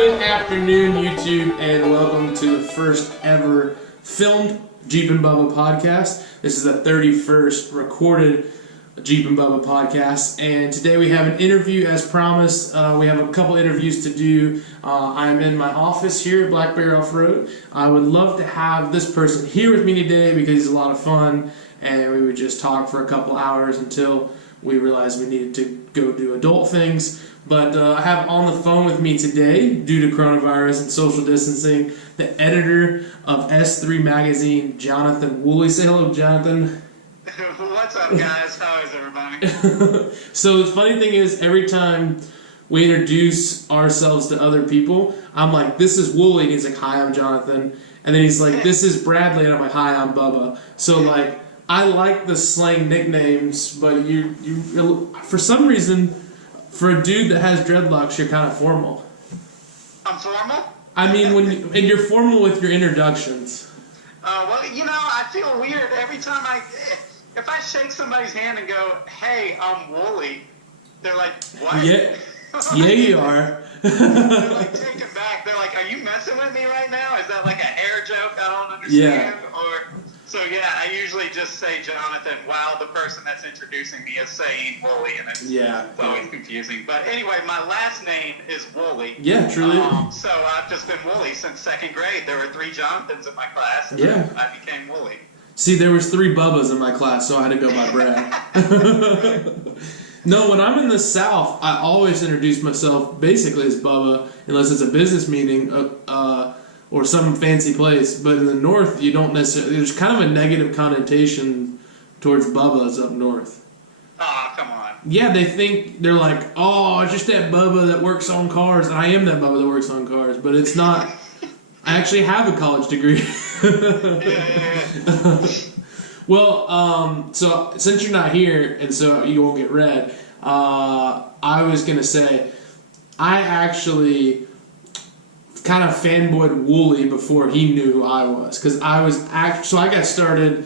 Good afternoon, YouTube, and welcome to the first ever filmed Jeepin Bubba podcast. This is the 31st recorded Jeepin Bubba podcast, and today we have an interview as promised. We have a couple interviews to do. I'm in my office here at Black Bear Off-Road. I would love to have this person here with me today because he's a lot of fun, and we would just talk for a couple hours until we realized we needed to go do adult things. But I have on the phone with me today, due to coronavirus and social distancing, the editor of S3 Magazine, Jonathan Wooley. Say hello, Jonathan. What's up, guys? How is everybody? So the funny thing is, every time we introduce ourselves to other people, I'm like, this is Wooley, and he's like, hi, I'm Jonathan. And then he's like, this is Bradley, and I'm like, hi, I'm Bubba. So, like, I like the slang nicknames, but you for some reason, for a dude that has dreadlocks, you're kind of formal. I'm formal? I mean, and you're formal with your introductions. Well, you know, I feel weird every time if I shake somebody's hand and go, hey, I'm Wooley, they're like, what? Yeah, yeah, you are. They're like taken back. They're like, are you messing with me right now? Is that like a hair joke I don't understand? Yeah. So yeah, I usually just say Jonathan while the person that's introducing me is saying Wooley, and it's always confusing. But anyway, my last name is Wooley. Yeah, truly. So I've just been Wooley since second grade. There were 3 Jonathans in my class, and I became Wooley. See, there was 3 Bubbas in my class, so I had to go by Brad. No, when I'm in the South, I always introduce myself basically as Bubba, unless it's a business meeting or some fancy place. But in the North, you don't necessarily. There's kind of a negative connotation towards Bubbas up north. Oh, come on. Yeah, they're like, oh, it's just that Bubba that works on cars, and I am that Bubba that works on cars, but it's not. I actually have a college degree. Yeah. Well, so since you're not here, and so you won't get read, I was going to say, I actually kind of fanboyed Wooley before he knew who I was. Because I got started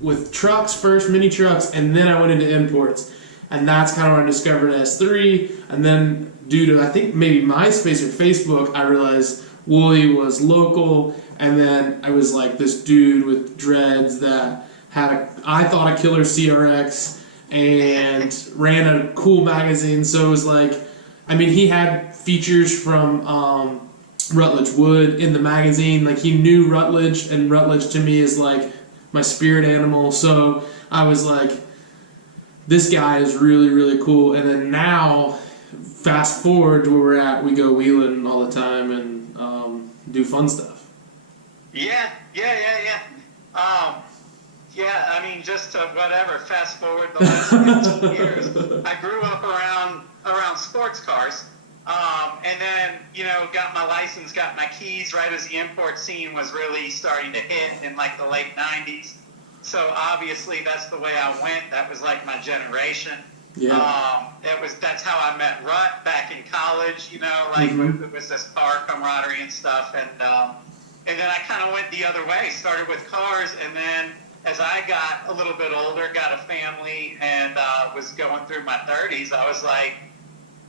with trucks first, mini trucks, and then I went into imports. And that's kind of when I discovered S3. And then due to, I think, maybe MySpace or Facebook, I realized Wooley was local. And then I was like this dude with dreads that had I thought a killer CRX and ran a cool magazine. So it was like, I mean, he had features from Rutledge Wood in the magazine. Like, he knew Rutledge, and Rutledge to me is like my spirit animal. So I was like, this guy is really, really cool. And then now, fast forward to where we're at, we go wheeling all the time and do fun stuff. Yeah. I mean, just to whatever, fast forward the last 15 years, I grew up around sports cars, and then, you know, got my license, got my keys right as the import scene was really starting to hit in like the late 90s. So obviously that's the way I went. That was like my generation. Yeah. That's how I met Rut back in college, you know, like it was this car camaraderie and stuff, and then I kind of went the other way, started with cars, and then as I got a little bit older, got a family, and was going through my 30s, I was like,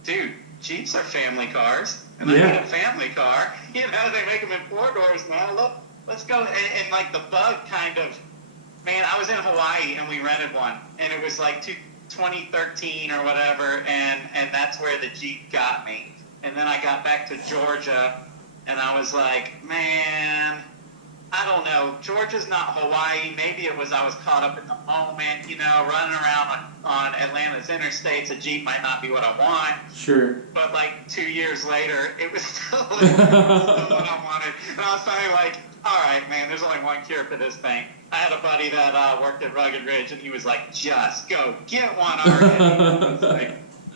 dude, Jeeps are family cars, and I need a family car. You know, they make them in 4 doors now. Look, let's go. And like the bug kind of, man, I was in Hawaii, and we rented one, and it was like 2013 or whatever, and that's where the Jeep got me. And then I got back to Georgia, and I was like, man, I don't know. Georgia's not Hawaii. Maybe it was I was caught up in the moment, you know, running around on Atlanta's interstates. A Jeep might not be what I want. Sure. But like 2 years later, it was still what I wanted. And I was finally like, all right, man, there's only one cure for this thing. I had a buddy that worked at Rugged Ridge, and he was like, just go get one already. I was like,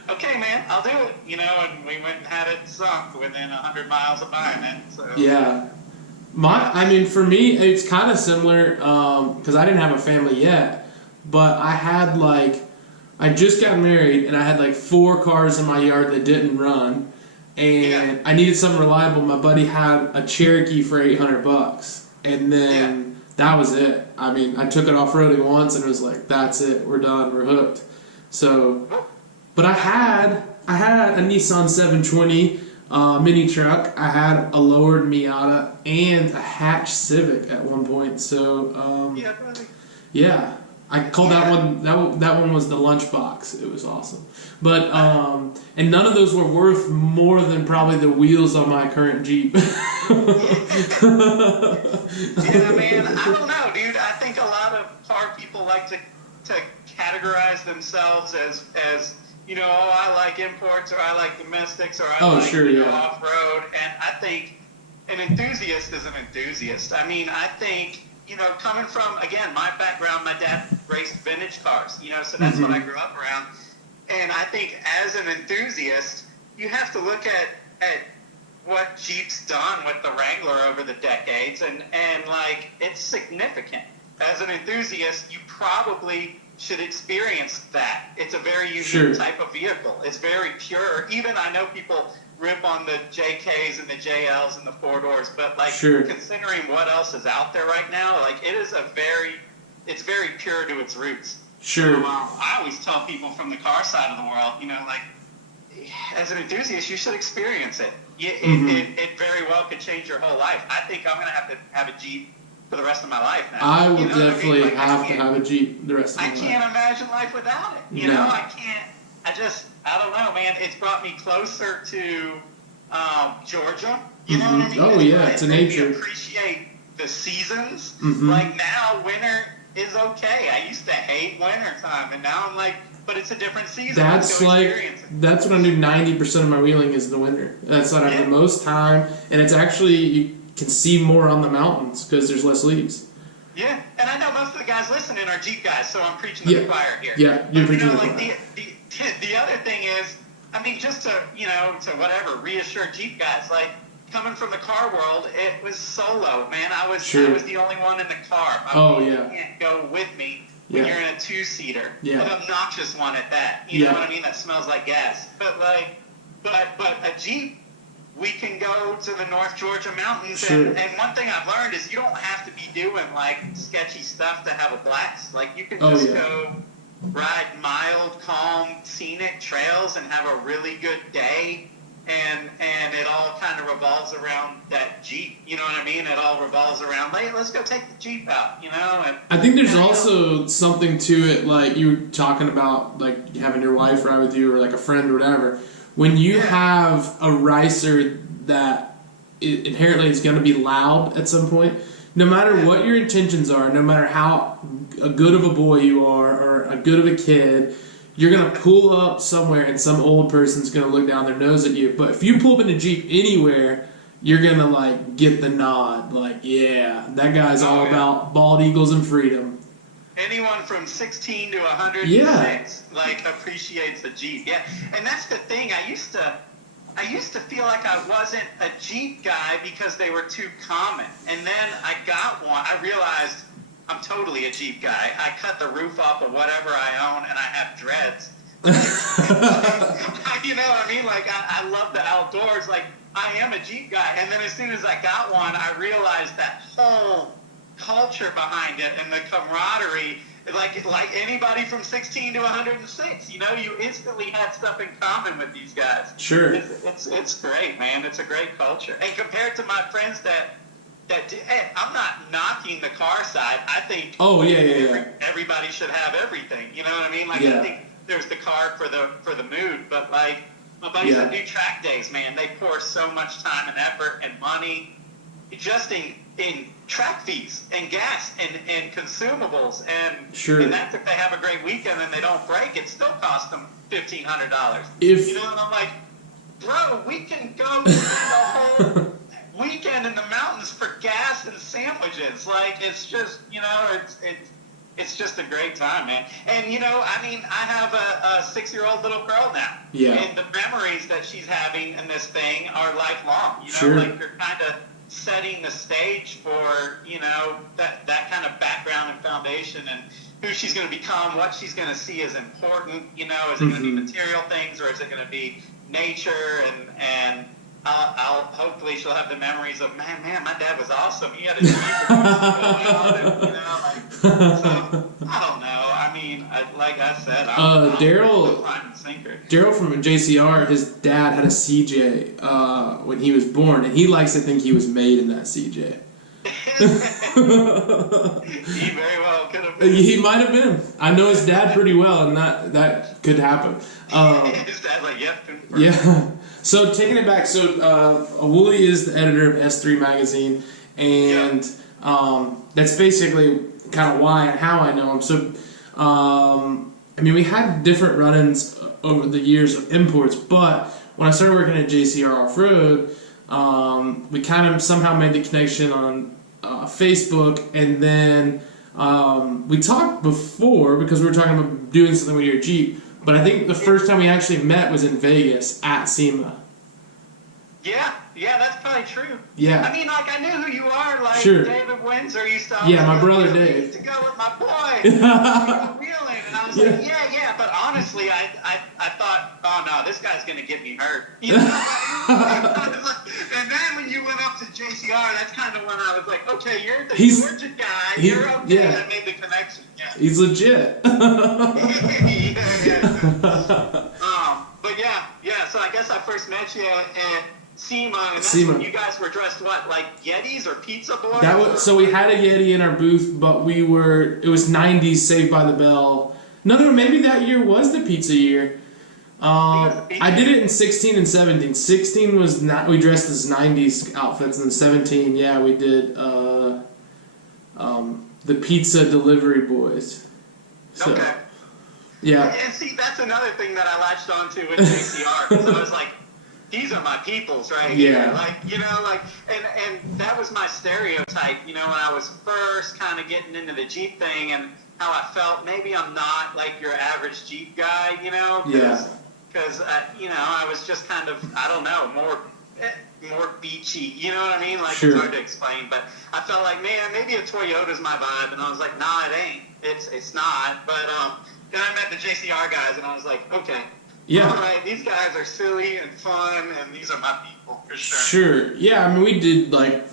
okay, man, I'll do it, you know, and we went and had it sunk within 100 miles of buying it. So. Yeah. I mean, for me, it's kind of similar, because I didn't have a family yet, but I just got married, and I had like 4 cars in my yard that didn't run, and I needed something reliable. My buddy had a Cherokee for $800, and then that was it. I mean, I took it off-roading once, and it was like, that's it, we're done, we're hooked. So, but I had a Nissan 720 mini truck. I had a lowered Miata and a hatch Civic at one point. So Yeah, buddy. yeah, I called that one. That one was the lunchbox. It was awesome. But and none of those were worth more than probably the wheels on my current Jeep. Yeah, man. I don't know, dude. I think a lot of car people like to categorize themselves as you know, oh, I like imports, or I like domestics, or I like sure, yeah. off road. And I think an enthusiast is an enthusiast. I mean, I think, you know, coming from, again, my background, my dad raced vintage cars, you know, so that's what I grew up around. And I think as an enthusiast, you have to look at what Jeep's done with the Wrangler over the decades, and like, it's significant. As an enthusiast, you probably should experience that. It's a very unique type of vehicle. It's very pure. Even I know people rip on the JKs and the JLs and the 4-doors, but like considering what else is out there right now, like it's very pure to its roots. Sure. So, I always tell people from the car side of the world, you know, like, as an enthusiast, you should experience it. It very well could change your whole life. I think I'm going to have a Jeep for the rest of my life now. I will definitely have to have a Jeep the rest of my life. I can't imagine life without it. You know, I can't. I don't know, man. It's brought me closer to Georgia. You know what I mean? Oh, yeah, it's a nature. Appreciate the seasons. Like now, winter is okay. I used to hate winter time, and now I'm like, but it's a different season. That's what I do 90% of my wheeling is the winter. That's what I have the most time, and it's actually, you can see more on the mountains because there's less leaves. Yeah, and I know most of the guys listening are Jeep guys, so I'm preaching to the choir here. Yeah, you're preaching to the choir. The other thing is, I mean, just to, you know, to whatever, reassure Jeep guys, like, coming from the car world, it was solo, man. I was the only one in the car. You can't go with me when you're in a two-seater. An obnoxious one at that. You know what I mean? That smells like gas. But like, but a Jeep, we can go to the North Georgia mountains, and one thing I've learned is you don't have to be doing like sketchy stuff to have a blast. Like, you can just go ride mild, calm, scenic trails and have a really good day. And it all kind of revolves around that Jeep, you know what I mean? It all revolves around, hey, let's go take the Jeep out, you know? And I think there's also something to it, like you were talking about, like having your wife ride with you or like a friend or whatever. When you have a ricer that inherently is going to be loud at some point, no matter what your intentions are, no matter how good of a boy you are or a good of a kid, you're going to pull up somewhere and some old person's going to look down their nose at you. But if you pull up in a Jeep anywhere, you're going to, like, get the nod. Like, yeah, that guy's all about bald eagles and freedom. Anyone from 16 to 106, like, appreciates the Jeep. Yeah, and that's the thing. I used to feel like I wasn't a Jeep guy because they were too common. And then I got one. I realized I'm totally a Jeep guy. I cut the roof off of whatever I own, and I have dreads. You know what I mean? Like, I love the outdoors. Like, I am a Jeep guy. And then as soon as I got one, I realized that whole culture behind it and the camaraderie. Like anybody from 16 to 106, you know, you instantly had stuff in common with these guys. Sure. It's great, man. It's a great culture. And compared to my friends that I'm not knocking the car side. I think everybody should have everything. You know what I mean? Like, I think there's the car for the mood, but like my buddies that do track days, man, they pour so much time and effort and money just in track fees and gas and consumables and that's if they have a great weekend and they don't break, it still costs them $1,500. You know, and I'm like, bro, we can go spend a whole weekend in the mountains for gas and sandwiches. Like, it's just, you know, it's just a great time, man. And, you know, I mean, I have a 6-year-old little girl now. Yeah. And the memories that she's having in this thing are lifelong. You know, like, you're kind of setting the stage for, you know, that kind of background and foundation and who she's going to become, what she's going to see as important. You know, is it going to be material things or is it going to be nature and I'll hopefully she'll have the memories of man, my dad was awesome. He had a Jeep, you know, like, so I don't know. I mean, Like I said, I'm Daryl sinker. Daryl from JCR, his dad had a CJ when he was born, and he likes to think he was made in that CJ. He very well could have been. He might have been. I know his dad pretty well, and that could happen. His dad's like, yep. Yeah. So taking it back, Wooley is the editor of S3 magazine, and that's basically kind of why and how I know him. So, I mean, we had different run-ins over the years of imports, but when I started working at JCR Off-Road, we kind of somehow made the connection on Facebook, and then we talked before because we were talking about doing something with your Jeep, but I think the first time we actually met was in Vegas at SEMA. Yeah, that's probably true. Yeah. I mean, like, I knew who you are, like, sure. David Windsor used to... Yeah, my brother Dave. To go with my boy. Wheeling, and I was like, yeah, but honestly, I thought, oh, no, this guy's going to get me hurt. You know? And then when you went up to JCR, that's kind of when I was like, okay, you're the Georgia guy. You're okay. Yeah. I made the connection. Yeah. He's legit. But yeah, so I guess I first met you at SEMA, and that's when you guys were dressed what, like Yetis or pizza boys? So we had a Yeti in our booth, but it was 90s Saved by the Bell. No, maybe that year was the pizza year. I did it in 16 and 17. 16 was not, we dressed as 90s outfits, and then 17, yeah, we did the pizza delivery boys. So, okay. Yeah. And see, that's another thing that I latched onto with JCR, because I was like, these are my peoples right here. Like, you know, like, and that was my stereotype, you know, when I was first kind of getting into the Jeep thing, and how I felt maybe I'm not like your average Jeep guy, you know? Because, you know, I was just kind of, I don't know, more beachy, you know what I mean? Like, It's hard to explain, but I felt like, man, maybe a Toyota's my vibe, and I was like, nah, it ain't. It's not. But then I met the JCR guys, and I was like, okay. Yeah. All right, these guys are silly and fun, and these are my people, for sure. Sure. Yeah, I mean, we did, like,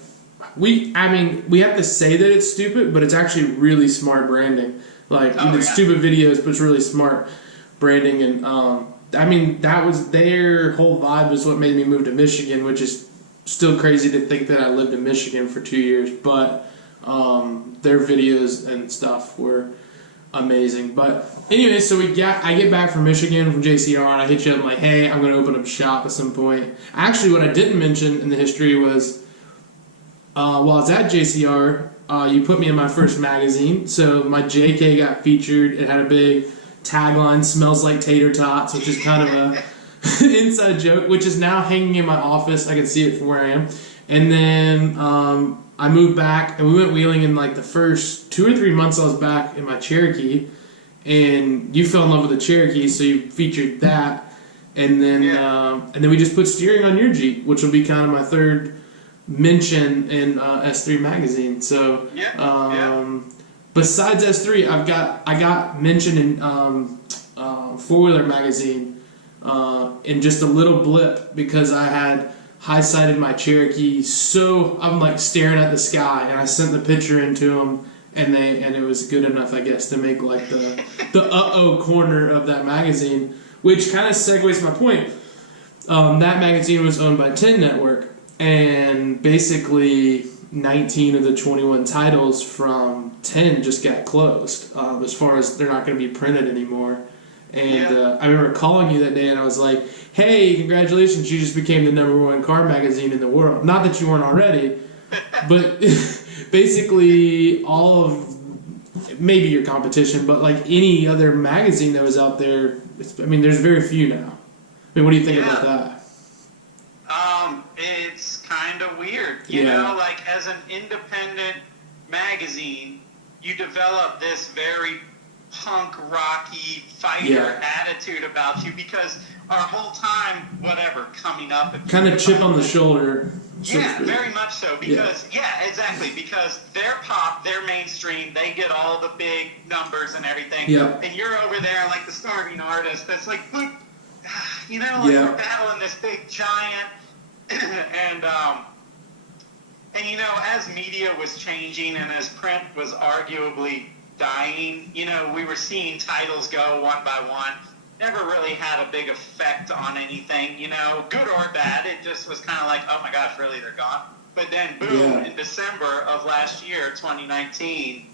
we have to say that it's stupid, but it's actually really smart branding. Like, we did stupid videos, but it's really smart branding, and, I mean, that was their whole vibe is what made me move to Michigan, which is still crazy to think that I lived in Michigan for 2 years, but their videos and stuff were amazing. But anyway, so I get back from Michigan from JCR, and I hit you up, I'm like, hey, I'm going to open up shop at some point. Actually, what I didn't mention in the history was while I was at JCR, you put me in my first magazine. So my JK got featured. It had a big tagline, smells like tater tots, which is kind of a inside joke, which is now hanging in my office. I can see it from where I am. And then I moved back, and we went wheeling in like the first 2 or 3 months I was back in my Cherokee, and you fell in love with the Cherokee, so you featured that. And then we just put steering on your Jeep, which will be kind of my third mention in S3 magazine. So besides S3, I got mentioned in Four Wheeler magazine in just a little blip because I had high-sided my Cherokee, so I'm like staring at the sky, and I sent the picture into them, and it was good enough, I guess, to make like the corner of that magazine, which kind of segues my point. That magazine was owned by 10 Network, and basically 19 of the 21 titles from 10 just got closed, as far as they're not going to be printed anymore. And I remember calling you that day, and I was like, hey, congratulations, you just became the #1 car magazine in the world. Not that you weren't already, but basically all of, maybe your competition, but like any other magazine that was out there, there's very few now. I mean, what do you think about that? It's kind of weird. You know, like as an independent magazine, you develop this very punk rocky fighter attitude about you because our whole time, coming up, kind of chip on the shoulder. Very much so. Because exactly. Because they're pop, they're mainstream, they get all the big numbers and everything. Yeah. And you're over there like the starving artist. That's like, you know, like we're battling this big giant, and you know, as media was changing and as print was arguably dying. You know, we were seeing titles go one by one. Never really had a big effect on anything, you know, good or bad. It just was kind of like, oh my gosh, really, they're gone. But then, boom, in December of last year, 2019,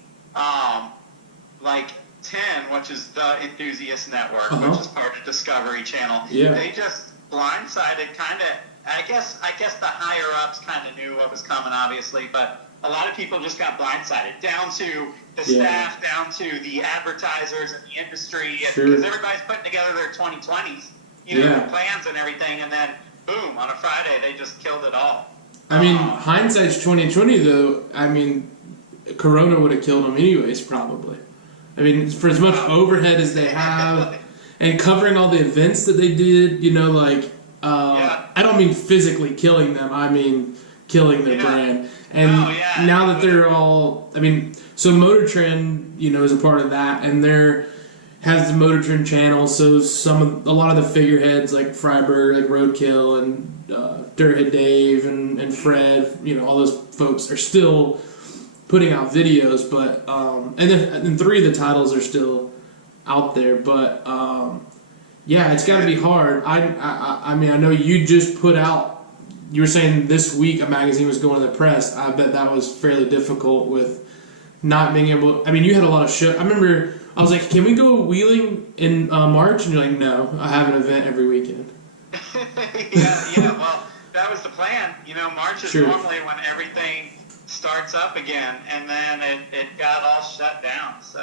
like 10, which is the Enthusiast Network, which is part of Discovery Channel, they just blindsided kind of, I guess the higher ups kind of knew what was coming, obviously, but a lot of people just got blindsided, down to the staff, down to the advertisers and the industry, because everybody's putting together their 2020s, you know, their plans and everything, and then boom, on a Friday they just killed it all. I mean, hindsight's 2020 though. I mean, Corona would have killed them anyways, probably. I mean, for as much overhead as they have, and covering all the events that they did, you know, like, I don't mean physically killing them, I mean killing their brand. And now that they're all, I mean, so Motor Trend, you know, is a part of that, and there has the Motor Trend channel, so a lot of the figureheads like Freiberg, like Roadkill, and Dirthead Dave, and Fred, you know, all those folks are still putting out videos, but and 3 of the titles are still out there, but yeah, it's got to be hard. I mean, I know you just put out. You were saying this week a magazine was going to the press. I bet that was fairly difficult with not being able. I mean, you had a lot of show. I remember I was like, "Can we go wheeling in March?" And you're like, "No, I have an event every weekend." yeah. Well, that was the plan. You know, March is normally when everything starts up again, and then it got all shut down. So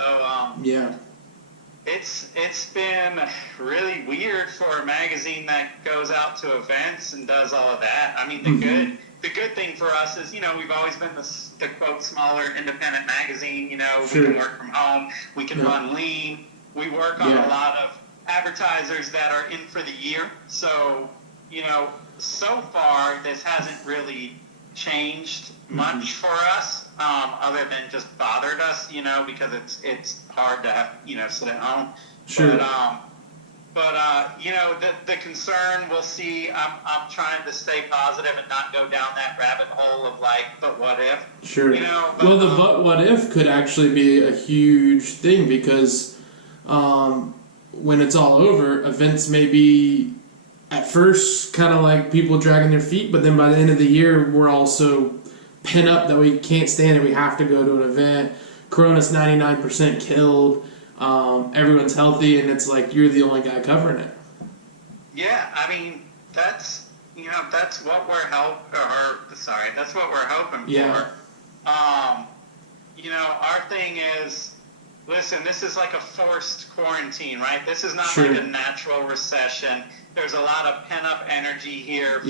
It's been really weird for a magazine that goes out to events and does all of that. I mean, the good thing for us is, you know, we've always been the quote smaller independent magazine. You know, we can work from home, we can run lean. We work on a lot of advertisers that are in for the year. So, you know, so far this hasn't really changed much for us, other than just bothered us, you know, because it's hard to have, you know, sit at home. But you know, the concern, we'll see. I'm trying to stay positive and not go down that rabbit hole of like, but what if? You know. But, well, the what if could actually be a huge thing, because when it's all over, events may be at first kind of like people dragging their feet, but then by the end of the year, we're all so pent up that we can't stand it. We have to go to an event. Corona's 99% killed. Everyone's healthy, and it's like you're the only guy covering it. Yeah, I mean, that's what we're that's what we're hoping for. You know, our thing is, listen, this is like a forced quarantine, right? This is not like a natural recession. There's a lot of pent-up energy here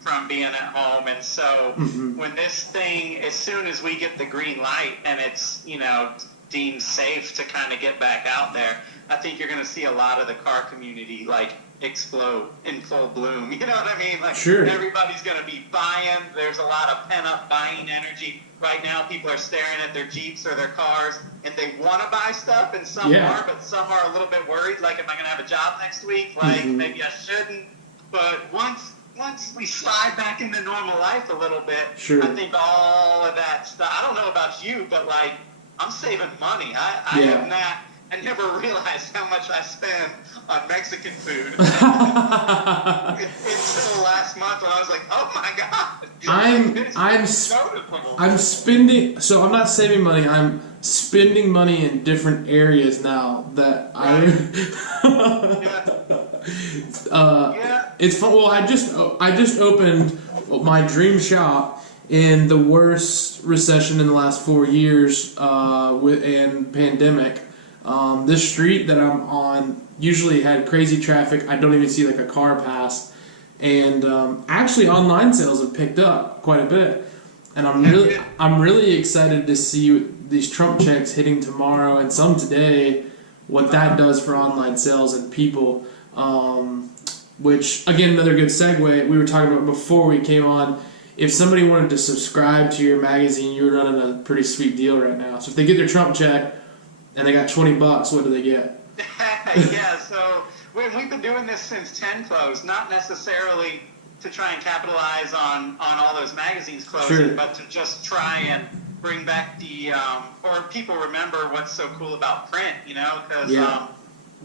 from being at home, and so when this thing, as soon as we get the green light and it's, you know, deemed safe to kind of get back out there, I think you're going to see a lot of the car community like explode in full bloom. You know what I mean? Like everybody's going to be buying. There's a lot of pent-up buying energy. Right now, people are staring at their Jeeps or their cars, and they want to buy stuff, and some are, but some are a little bit worried, like, am I going to have a job next week? Like, maybe I shouldn't. But once we slide back into normal life a little bit, I think all of that stuff, I don't know about you, but, like, I'm saving money. I never realized how much I spend on Mexican food until last month when I was like, oh my God. I'm spending, so I'm not saving money, I'm spending money in different areas now that it's fun. Well, I just opened my dream shop in the worst recession in the last 4 years and pandemic. This street that I'm on usually had crazy traffic. I don't even see like a car pass, and actually online sales have picked up quite a bit, and I'm really excited to see these Trump checks hitting tomorrow and some today, what that does for online sales and people. Which, again, another good segue. We were talking about before we came on. If somebody wanted to subscribe to your magazine, you're running a pretty sweet deal right now. So if they get their Trump check and they got $20, what do they get? Yeah, so we've been doing this since 10 closed, not necessarily to try and capitalize on all those magazines closing, but to just try and bring back the or people remember what's so cool about print, because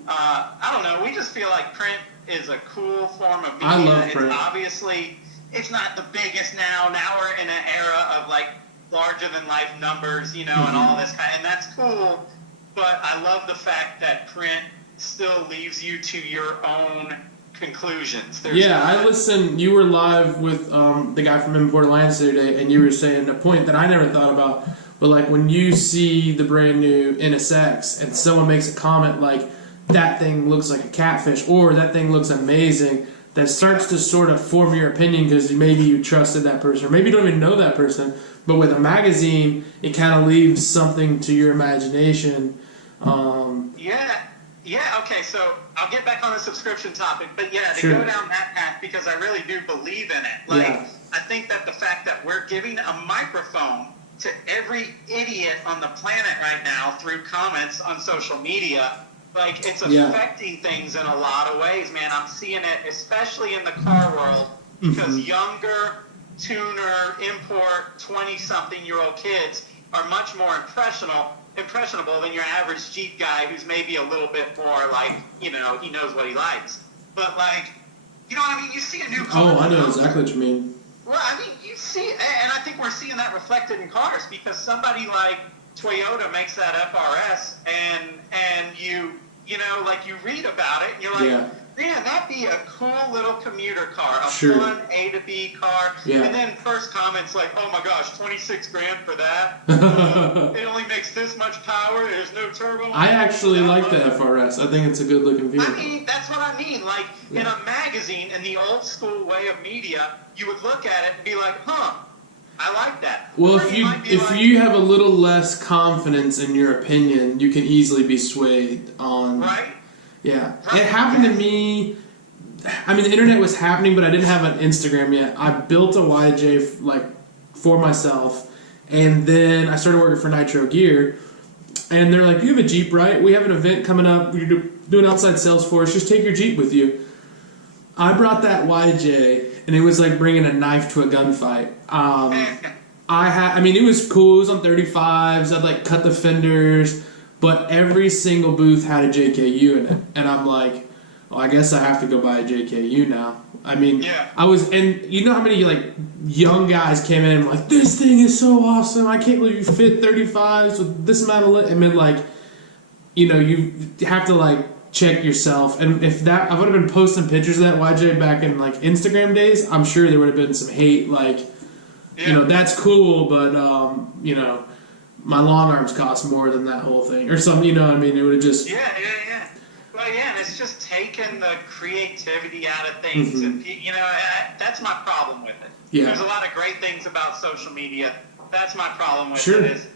I don't know, we just feel like print is a cool form of media. I love print. Obviously, it's not the biggest now. Now we're in an era of like larger than life numbers, and all this and that's cool. But I love the fact that print still leaves you to your own conclusions. I listened. You were live with the guy from Import Alliance the other day, and you were saying a point that I never thought about. But like when you see the brand new NSX and someone makes a comment like, that thing looks like a catfish, or that thing looks amazing, that starts to sort of form your opinion because maybe you trusted that person, or maybe you don't even know that person. But with a magazine, it kind of leaves something to your imagination. Okay, so I'll get back on the subscription topic, but to go down that path, because I really do believe in it. I think that the fact that we're giving a microphone to every idiot on the planet right now through comments on social media, like, it's affecting things in a lot of ways, man. I'm seeing it, especially in the car world, because younger, tuner, import, 20-something-year-old kids are much more impressionable than your average Jeep guy who's maybe a little bit more like, he knows what he likes. But, like, you know what I mean? You see a new car. Oh, I know exactly what you mean. Well, I mean, you see, and I think we're seeing that reflected in cars, because somebody like Toyota makes that FRS, and you read about it, and you're like, man, that'd be a cool little commuter car, a fun A to B car. Yeah. And then first comments like, oh my gosh, $26,000 for that. It only makes this much power. There's no turbo. I actually like the FRS. I think it's a good looking vehicle. I mean, that's what I mean. Like, in a magazine, in the old school way of media, you would look at it and be like, I like that. Well, if you have a little less confidence in your opinion, you can easily be swayed on. Right? Yeah. Right. It happened to me. I mean, the internet was happening, but I didn't have an Instagram yet. I built a YJ for myself, and then I started working for Nitro Gear, and they're like, "You have a Jeep, right? We have an event coming up. We're doing outside sales for us. Just take your Jeep with you." I brought that YJ, and it was like bringing a knife to a gunfight. It was cool. It was on 35s. I'd like cut the fenders, but every single booth had a JKU in it, and I'm like, well, I guess I have to go buy a JKU now. I mean, and you know how many like young guys came in and were like, this thing is so awesome. I can't believe you fit 35s with this amount of lit. I mean, like, you have to like check yourself. And if I would have been posting pictures of that YJ back in like Instagram days, I'm sure there would have been some hate. Like, that's cool, but my long arms cost more than that whole thing, or something. It would have just Well, and it's just taking the creativity out of things, and that's my problem with it. Yeah. There's a lot of great things about social media. That's my problem with it.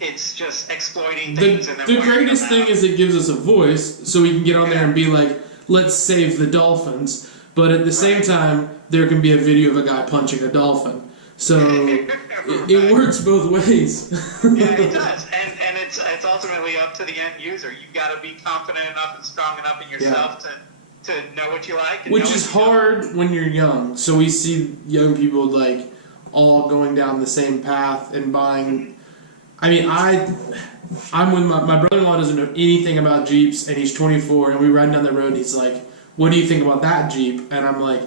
It's just exploiting things. The greatest thing is it gives us a voice, so we can get on there and be like, let's save the dolphins. But at the same time, there can be a video of a guy punching a dolphin. So it works both ways. Yeah, it does, and it's ultimately up to the end user. You've got to be confident enough and strong enough in yourself to know what you like. Which is hard when you're young. So we see young people like all going down the same path and buying. I mean, I'm with my brother-in-law doesn't know anything about Jeeps, and he's 24, and we ride down the road, and he's like, "What do you think about that Jeep?" And I'm like,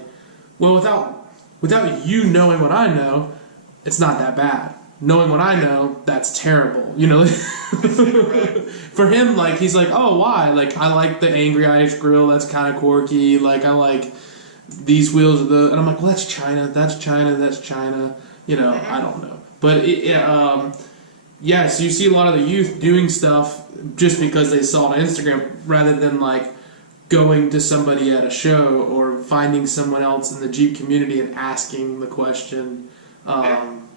"Well, without you knowing what I know, it's not that bad. Knowing what I know, that's terrible." For him, like, he's like, "Oh, why? Like, I like the Angry Irish Grill. That's kind of quirky. Like, I like these wheels of the..." And I'm like, "Well, that's China. That's China. That's China." I don't know. But so you see a lot of the youth doing stuff just because they saw it on Instagram, rather than like going to somebody at a show or finding someone else in the Jeep community and asking the question,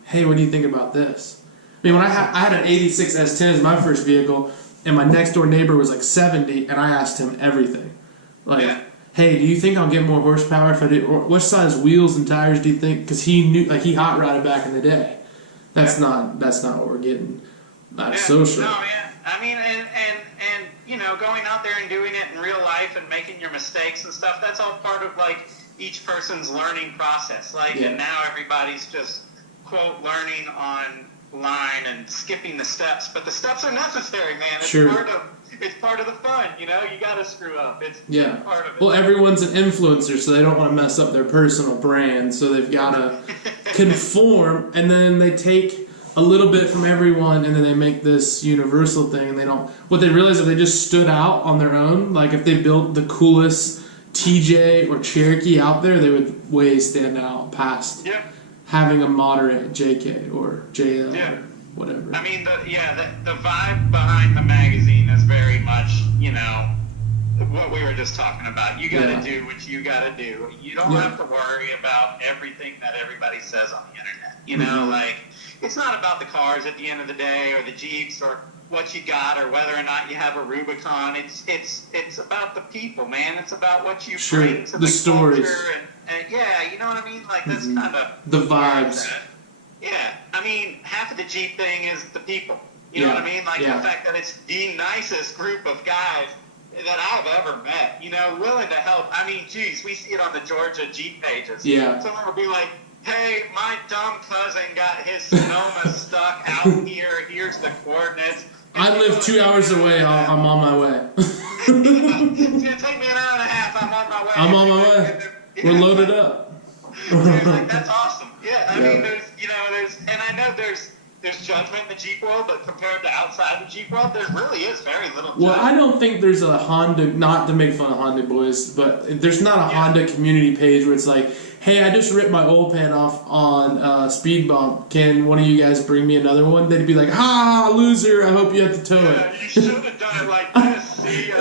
hey, what do you think about this? I mean, when I had an 86 S10 as my first vehicle, and my next door neighbor was like 70, and I asked him everything. Like, hey, do you think I'll get more horsepower if I do? Or what size wheels and tires do you think? Because he knew, like, he hot rodded back in the day. That's not what we're getting out of social. No, yeah. I mean, and going out there and doing it in real life and making your mistakes and stuff, that's all part of, like, each person's learning process. Like, and now everybody's just quote learning online and skipping the steps, but the steps are necessary, man. It's Sure. It's part of the fun, you know. You got to screw up. It's part of it. Well, everyone's an influencer, so they don't want to mess up their personal brand, so they've got to conform, and then they take a little bit from everyone, and then they make this universal thing, and they don't. What they realize if they just stood out on their own, like if they built the coolest TJ or Cherokee out there, they would way stand out past having a moderate JK or JL or whatever. I mean, the vibe behind the magazine is very much, you know, what we were just talking about. You got to do what you got to do. You don't have to worry about everything that everybody says on the internet. You know, like, it's not about the cars at the end of the day or the Jeeps or what you got or whether or not you have a Rubicon. It's about the people, man. It's about what you bring to the stories. culture and you know what I mean? Like, that's kind of the vibes. Yeah, I mean, half of the Jeep thing is the people. You know what I mean? Like, the fact that it's the nicest group of guys that I've ever met, you know, willing to help. I mean, geez, we see it on the Georgia Jeep pages. Yeah. Someone will be like, hey, my dumb cousin got his Sonoma stuck out here. Here's the coordinates. I live 2 hours away. I'm on my way. It's going to take me an hour and a half. I'm on my way. I'm on my way. We're loaded up. Dude, like, that's awesome. Yeah, I mean, and I know there's judgment in the Jeep world, but compared to outside the Jeep world, there really is very little judgment. Well, I don't think there's a Honda, not to make fun of Honda boys, but there's not a Honda community page where it's like, hey, I just ripped my oil pan off on Speed Bump. Can one of you guys bring me another one? They'd be like, ha, loser, I hope you have to tow it. You should have done it like this. See ya.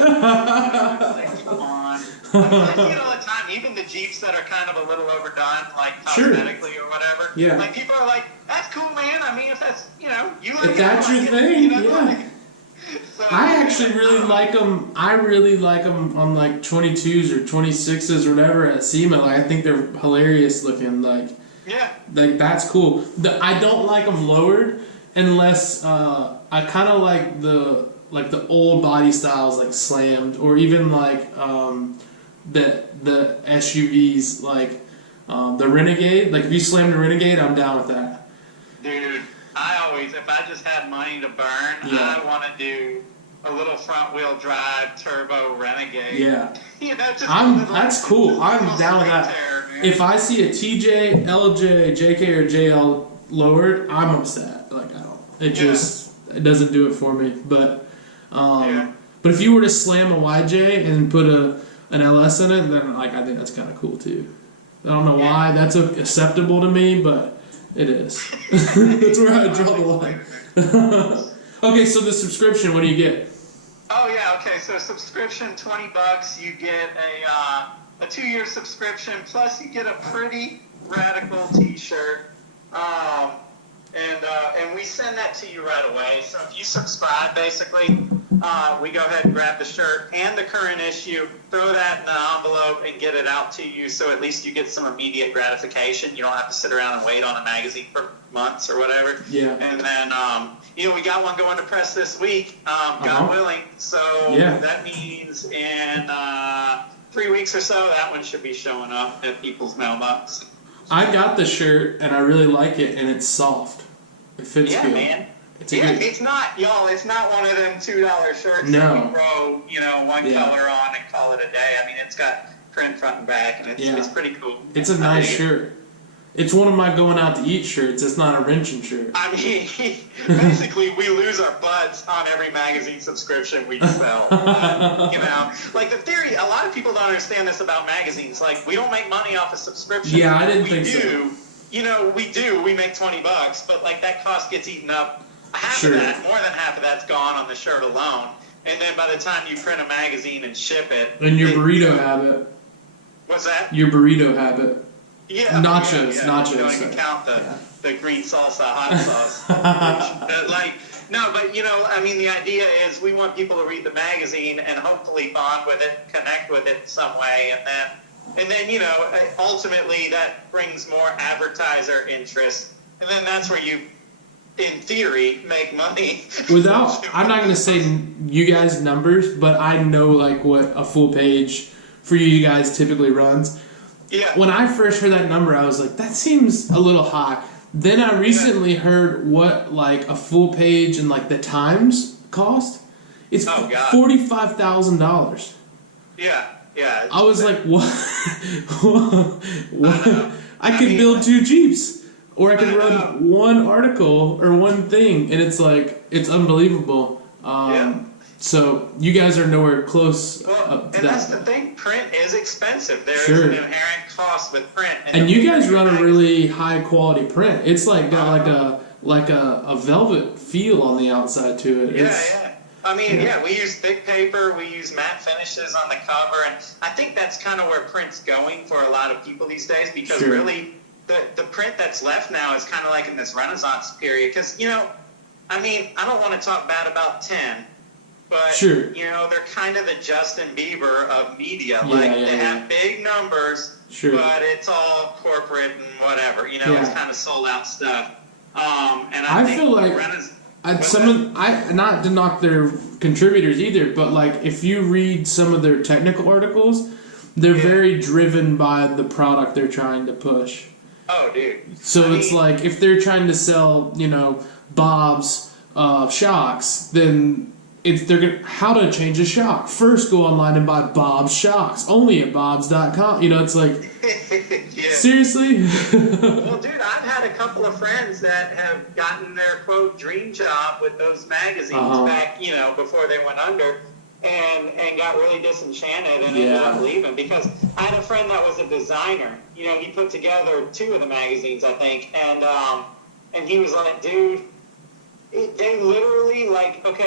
Like, come on. I see it all the time. Even the Jeeps that are kind of a little overdone, like cosmetically or whatever. Yeah. Like, people are like, that's cool, man. I mean, if that's, you know, you like if that's your thing, you know, so, I actually really like them. I really like them on like 22s or 26s or whatever at SEMA. Like, I think they're hilarious looking. Like that's cool. I don't like them lowered unless I kind of like the old body styles like slammed, or even like the SUVs like the Renegade. Like, if you slam the Renegade, I'm down with that. Dude, I always, if I just had money to burn, I want to do a little front wheel drive turbo Renegade. Yeah. You know, just that's cool. I'm down with that. If I see a TJ, LJ, JK, or JL lowered, I'm upset. Like, it doesn't do it for me. But but if you were to slam a YJ and put an LS in it, then like I think that's kind of cool too. I don't know why that's acceptable to me, but it is. That's where I draw the line. Okay, so the subscription, what do you get? Oh yeah, okay. So subscription, $20. You get a 2-year subscription, plus you get a pretty radical T-shirt. And we send that to you right away. So if you subscribe, basically, we go ahead and grab the shirt and the current issue, throw that in the envelope, and get it out to you. So at least you get some immediate gratification. You don't have to sit around and wait on a magazine for months or whatever. Yeah. And then, we got one going to press this week, God willing. So that means in 3 weeks or so, that one should be showing up at people's mailbox. I got the shirt, and I really like it, and it's soft. It fits good. Man. It's not, y'all, it's not one of them $2 shirts that you throw, one color on and call it a day. I mean, it's got print front and back, and it's pretty cool. It's a nice shirt. It's one of my going out to eat shirts. It's not a wrenching shirt. I mean, basically, we lose our butts on every magazine subscription we sell. Like the theory, a lot of people don't understand this about magazines. Like, we don't make money off a subscription. Yeah, I didn't think so. We do. We make $20, but like that cost gets eaten up. Half of that, more than half of that's gone on the shirt alone. And then by the time you print a magazine and ship it, and your burrito habit. What's that? Your burrito habit. Yeah. Nachos. You don't even count the green salsa, hot sauce. The idea is we want people to read the magazine and hopefully bond with it, connect with it in some way, and then ultimately that brings more advertiser interest, and then that's where you, in theory, make money. I'm not going to say you guys' numbers, but I know like what a full page for you guys typically runs. Yeah. When I first heard that number, I was like, that seems a little high. Then I recently heard what like a full page and like the Times cost. It's $45,000. Yeah. I was like, what? What? I could build 2 Jeeps, or I could run one article or one thing, and it's like it's unbelievable. So you guys are nowhere close to that. And that's the thing. Print is expensive. There is an inherent cost with print. And you guys run a really high quality print. It's like got like a velvet feel on the outside to it. Yeah. I mean, we use thick paper, we use matte finishes on the cover, and I think that's kind of where print's going for a lot of people these days, because really the print that's left now is kind of like in this Renaissance period, because, I mean, I don't want to talk bad about 10, but, they're kind of the Justin Bieber of media. They have big numbers, but it's all corporate and whatever, it's kind of sold out stuff. And I think feel like not to knock their contributors either, but like if you read some of their technical articles, they're very driven by the product they're trying to push. Oh, dude. So it's like if they're trying to sell, Bob's shocks, then they're gonna how to change a shock. First, go online and buy Bob's shocks only at bobs.com. It's like seriously. Well, dude, I've had a couple of friends that have gotten their quote dream job with those magazines back, before they went under, and got really disenchanted and ended up leaving, because I had a friend that was a designer. He put together 2 of the magazines, I think, and he was like, dude. They literally,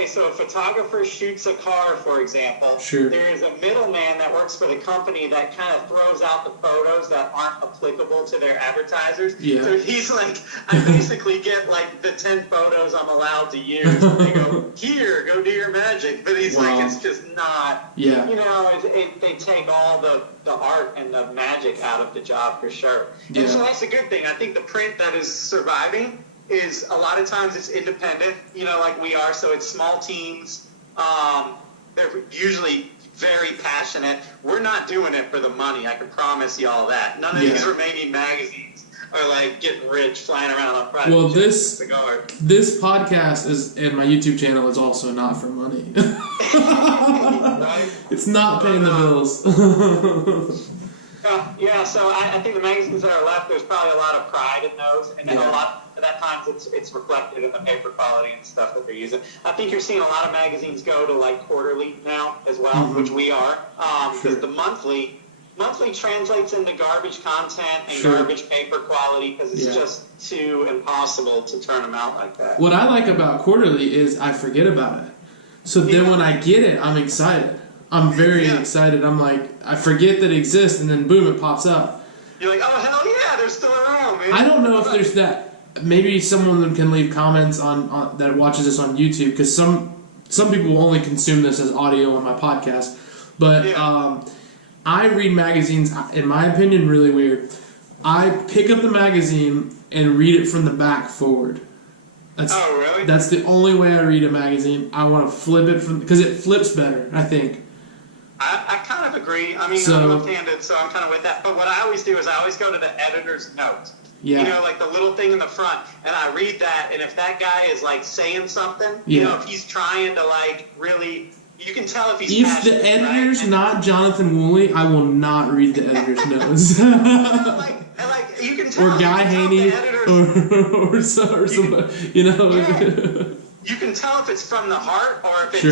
so a photographer shoots a car, for example. There is a middleman that works for the company that kind of throws out the photos that aren't applicable to their advertisers. So he's like, I basically get the 10 photos I'm allowed to use. And they go, here, go do your magic. But he's like, it's just not, they take all the art and the magic out of the job for sure. And so that's a good thing. I think the print that is surviving is a lot of times it's independent, like we are, so it's small teams. They're usually very passionate. We're not doing it for the money, I can promise you all that. None of these remaining magazines are getting rich, flying around on private jets with cigars. This podcast and my YouTube channel is also not for money. It's not paying the bills. So I think the magazines that are left, there's probably a lot of pride in those, and a lot of that times it's reflected in the paper quality and stuff that they're using. I think you're seeing a lot of magazines go to quarterly now as well, which we are, because the monthly translates into garbage content and garbage paper quality, because it's just too impossible to turn them out like that. What I like about quarterly is I forget about it, so then when I get it, I'm excited. I'm very excited. I'm like, I forget that it exists, and then boom, it pops up. You're like, oh, hell yeah, they're still around, man. I don't know if there's that. Maybe someone can leave comments on that watches this on YouTube, because some people will only consume this as audio on my podcast. But I read magazines, in my opinion, really weird. I pick up the magazine and read it from the back forward. Oh, really? That's the only way I read a magazine. I want to flip it because it flips better, I think. I kind of agree. I mean, I'm left-handed, so I'm kind of with that. But what I always do is I always go to the editor's note. The little thing in the front, and I read that, and if that guy is saying something, if he's trying to really, you can tell if he's passionate. If the editor's not Jonathan Wooley, I will not read the editor's notes. You can tell. Or Guy Haney, or somebody, You can tell if it's from the heart, or if it's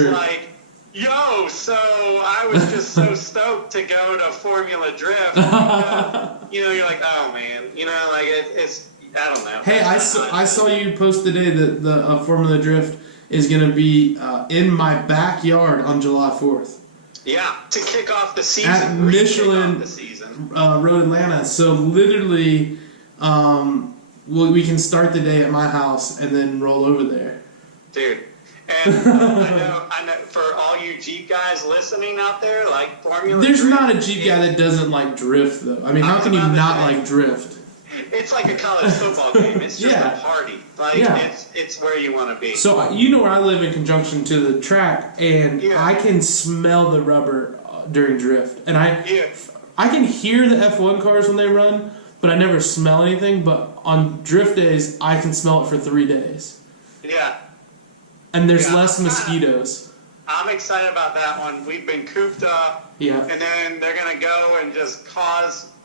yo, so I was just so stoked to go to Formula Drift. You're like, oh man, it's I don't know. Hey, I saw you post today that the Formula Drift is going to be in my backyard on July 4th. Yeah, to kick off the season. At Michelin Road Atlanta. So literally, we can start the day at my house and then roll over there. Dude. And I know for all you Jeep guys listening out there, Formula There's Drift, not a Jeep guy that doesn't like drift, though. I mean, how can you not like drift? It's like a college football game. It's just a party. It's where you want to be. So, where I live in conjunction to the track, and I can smell the rubber during drift. And I can hear the F1 cars when they run, but I never smell anything. But on drift days, I can smell it for 3 days. Yeah. And there's less mosquitoes. I'm excited about that one. We've been cooped up. Yeah. And then they're going to go and just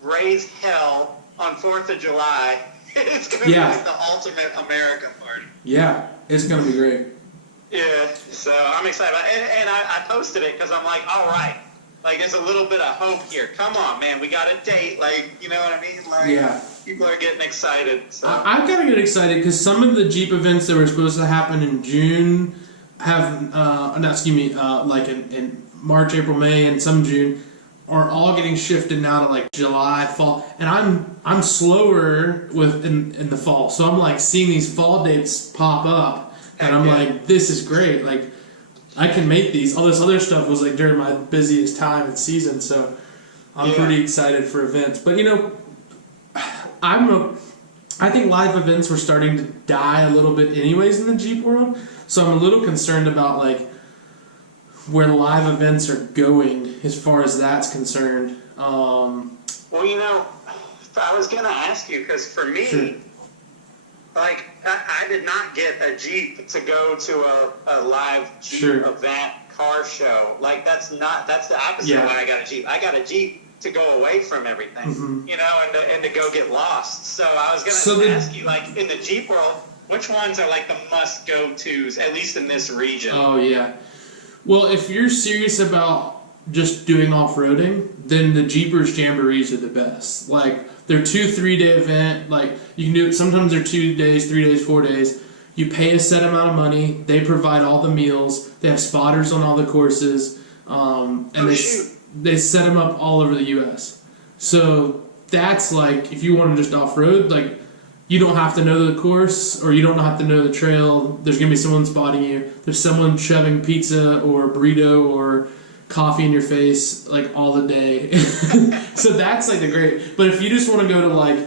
raise hell on 4th of July. It's going to be like the ultimate America party. Yeah, it's going to be great. Yeah, so I'm excited about it. And I posted it because I'm like, all right. Like, there's a little bit of hope here. Come on, man. We got a date. Like, you know what I mean? Like, people are getting excited. So. I've got to get excited because some of the Jeep events that were supposed to happen in June have, like in March, April, May, and some June, are all getting shifted now to like July, fall. And I'm slower in the fall. So I'm like seeing these fall dates pop up. And I'm like, this is great. Like, I can make these. All this other stuff was like during my busiest time and season, so I'm pretty excited for events. But I think live events were starting to die a little bit anyways in the Jeep world. So I'm a little concerned about like where live events are going as far as that's concerned. Well, I was gonna ask you because for me. Sure. Like, I did not get a Jeep to go to a live Jeep event car show. Like, that's the opposite of why I got a Jeep. I got a Jeep to go away from everything, and to go get lost. So I was going to ask you, like, in the Jeep world, which ones are, like, the must-go-tos, at least in this region? Oh, yeah. Well, if you're serious about just doing off-roading, then the Jeepers Jamborees are the best. Like, they're 2-3 day event. Like, you can do it. Sometimes they're 2 days, 3 days, 4 days. You pay a set amount of money. They provide all the meals. They have spotters on all the courses, and they set them up all over the U.S. So that's like if you want to just off road, like you don't have to know the course or you don't have to know the trail. There's gonna be someone spotting you. There's someone shoving pizza or burrito or coffee in your face like all the day. So that's like the great. But if you just want to go to like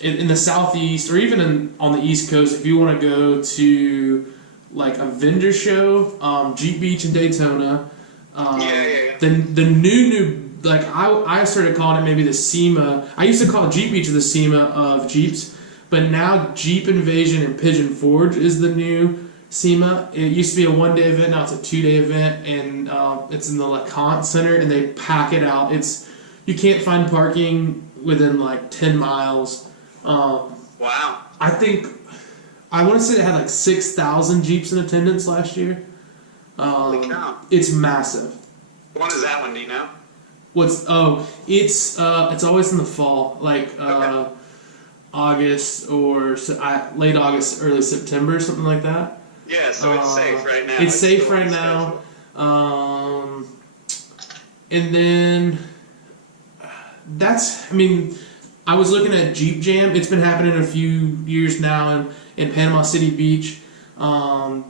in the southeast or even on the east coast, if you want to go to like a vendor show, Jeep Beach in Daytona, then the new like I started calling it maybe the SEMA. I used to call Jeep Beach the SEMA of Jeeps, but now Jeep Invasion and Pigeon Forge is the new SEMA. It used to be a 1 day event, now it's a 2 day event, and it's in the LeConte Center, and they pack it out. You can't find parking within like 10 miles. Wow. I want to say they had like 6,000 Jeeps in attendance last year. Holy cow. It's massive. When is that one, do you know? It's always in the fall, like August or late August, early September, something like that. Yeah, so it's safe right now. It's safe right now. And then I was looking at Jeep Jam. It's been happening a few years now in Panama City Beach.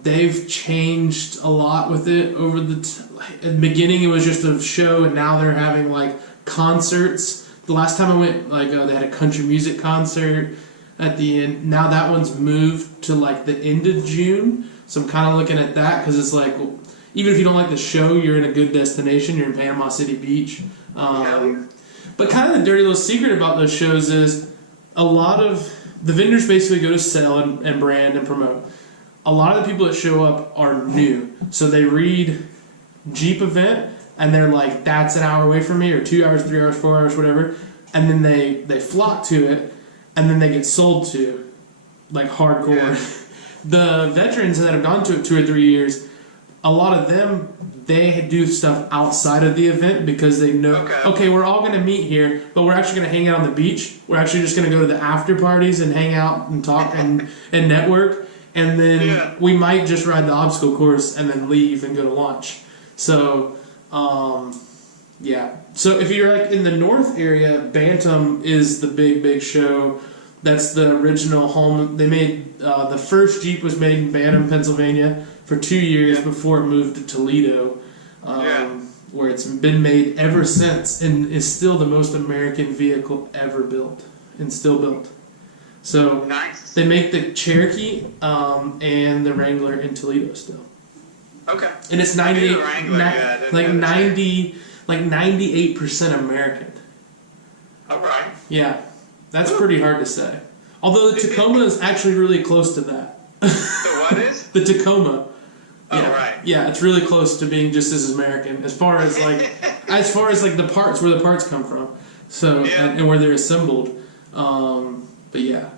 They've changed a lot with it over at the beginning. It was just a show, and now they're having like concerts. The last time I went, they had a country music concert at the end. Now that one's moved to like the end of June, so I'm kind of looking at that because it's like, even if you don't like the show, you're in a good destination. You're in Panama City Beach. But kind of the dirty little secret about those shows is a lot of the vendors basically go to sell and brand and promote. A lot of the people that show up are new, so they read Jeep event and they're like, that's an hour away from me, or 2 hours, 3 hours, 4 hours, whatever, and then they flock to it, and then they get sold to, like hardcore. Yeah. The veterans that have gone to it 2 or 3 years, a lot of them, they do stuff outside of the event because they know, okay, we're all going to meet here, but we're actually going to hang out on the beach. We're actually just going to go to the after parties and hang out and talk and network. And then we might just ride the obstacle course and then leave and go to lunch. So, So if you're like in the north area, Bantam is the big show. That's the original home. They made, the first Jeep was made in Bantam, Pennsylvania for 2 years before it moved to Toledo, where it's been made ever since and is still the most American vehicle ever built and still built. So they make the Cherokee and the Wrangler in Toledo still. Okay. And it's 98% American. All right. Yeah. That's pretty hard to say. Although the Tacoma is actually really close to that. The what is? The Tacoma. Oh, Yeah. right. Yeah, it's really close to being just as American as far as like the parts, where the parts come from. So and where they're assembled. But yeah.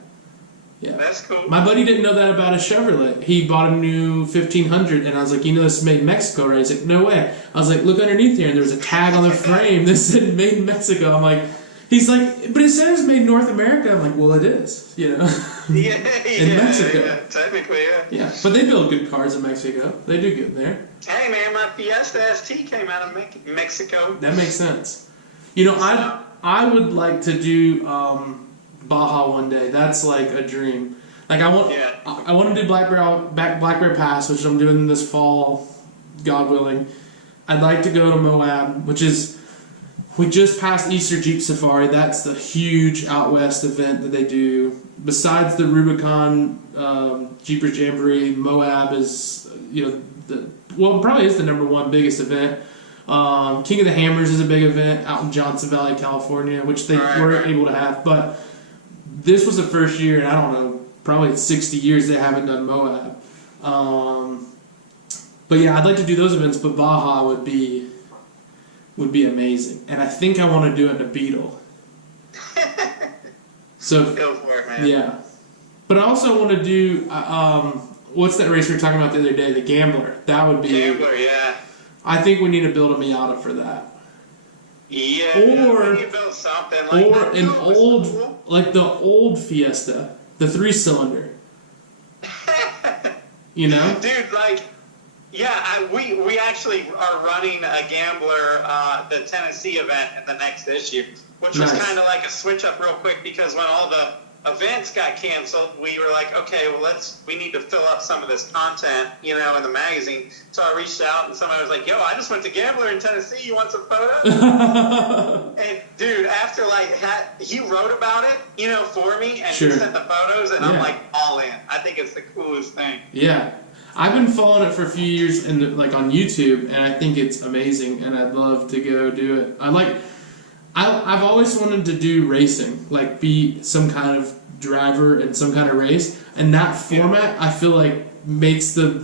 That's cool. My buddy didn't know that about a Chevrolet. He bought a new 1500, and I was like, this is made in Mexico, right? He's like, no way. I was like, look underneath here, and there was a tag on the frame that said made in Mexico. I'm like, he's like, but it says made in North America. I'm like, well, it is, in Mexico. Yeah, technically, yeah. Yeah, but they build good cars in Mexico. They do good there. Hey, man, my Fiesta ST came out of Mexico. That makes sense. I would like to do Baja one day. That's like a dream. Like I want to do Black Bear Pass, which I'm doing this fall, God willing. I'd like to go to Moab, which is, we just passed Easter Jeep Safari. That's the huge out west event that they do. Besides the Rubicon Jeepers Jamboree, Moab is probably is the #1 biggest event. King of the Hammers is a big event out in Johnson Valley, California, which they weren't able to have. But this was the first year, and I don't know, probably 60 years they haven't done Moab. But yeah, I'd like to do those events, but Baja would be amazing. And I think I want to do it in a Beetle. So go for it, man. Yeah. But I also want to do, what's that race we were talking about the other day? The Gambler. That would be... Gambler, yeah. I think we need to build a Miata for that. Yeah, or we need to build something. Like the old Fiesta. The 3-cylinder. Dude, like... Yeah, we actually are running a Gambler, the Tennessee event in the next issue, which was kind of like a switch up real quick, because when all the events got canceled, we were like, okay, well we need to fill up some of this content, in the magazine. So I reached out and somebody was like, yo, I just went to Gambler in Tennessee. You want some photos? And dude, after he wrote about it, for me, and he sent the photos, and I'm like all in. I think it's the coolest thing. Yeah. I've been following it for a few years on YouTube, and I think it's amazing, and I'd love to go do it. I've always wanted to do racing, like be some kind of driver in some kind of race, and that format I feel like makes the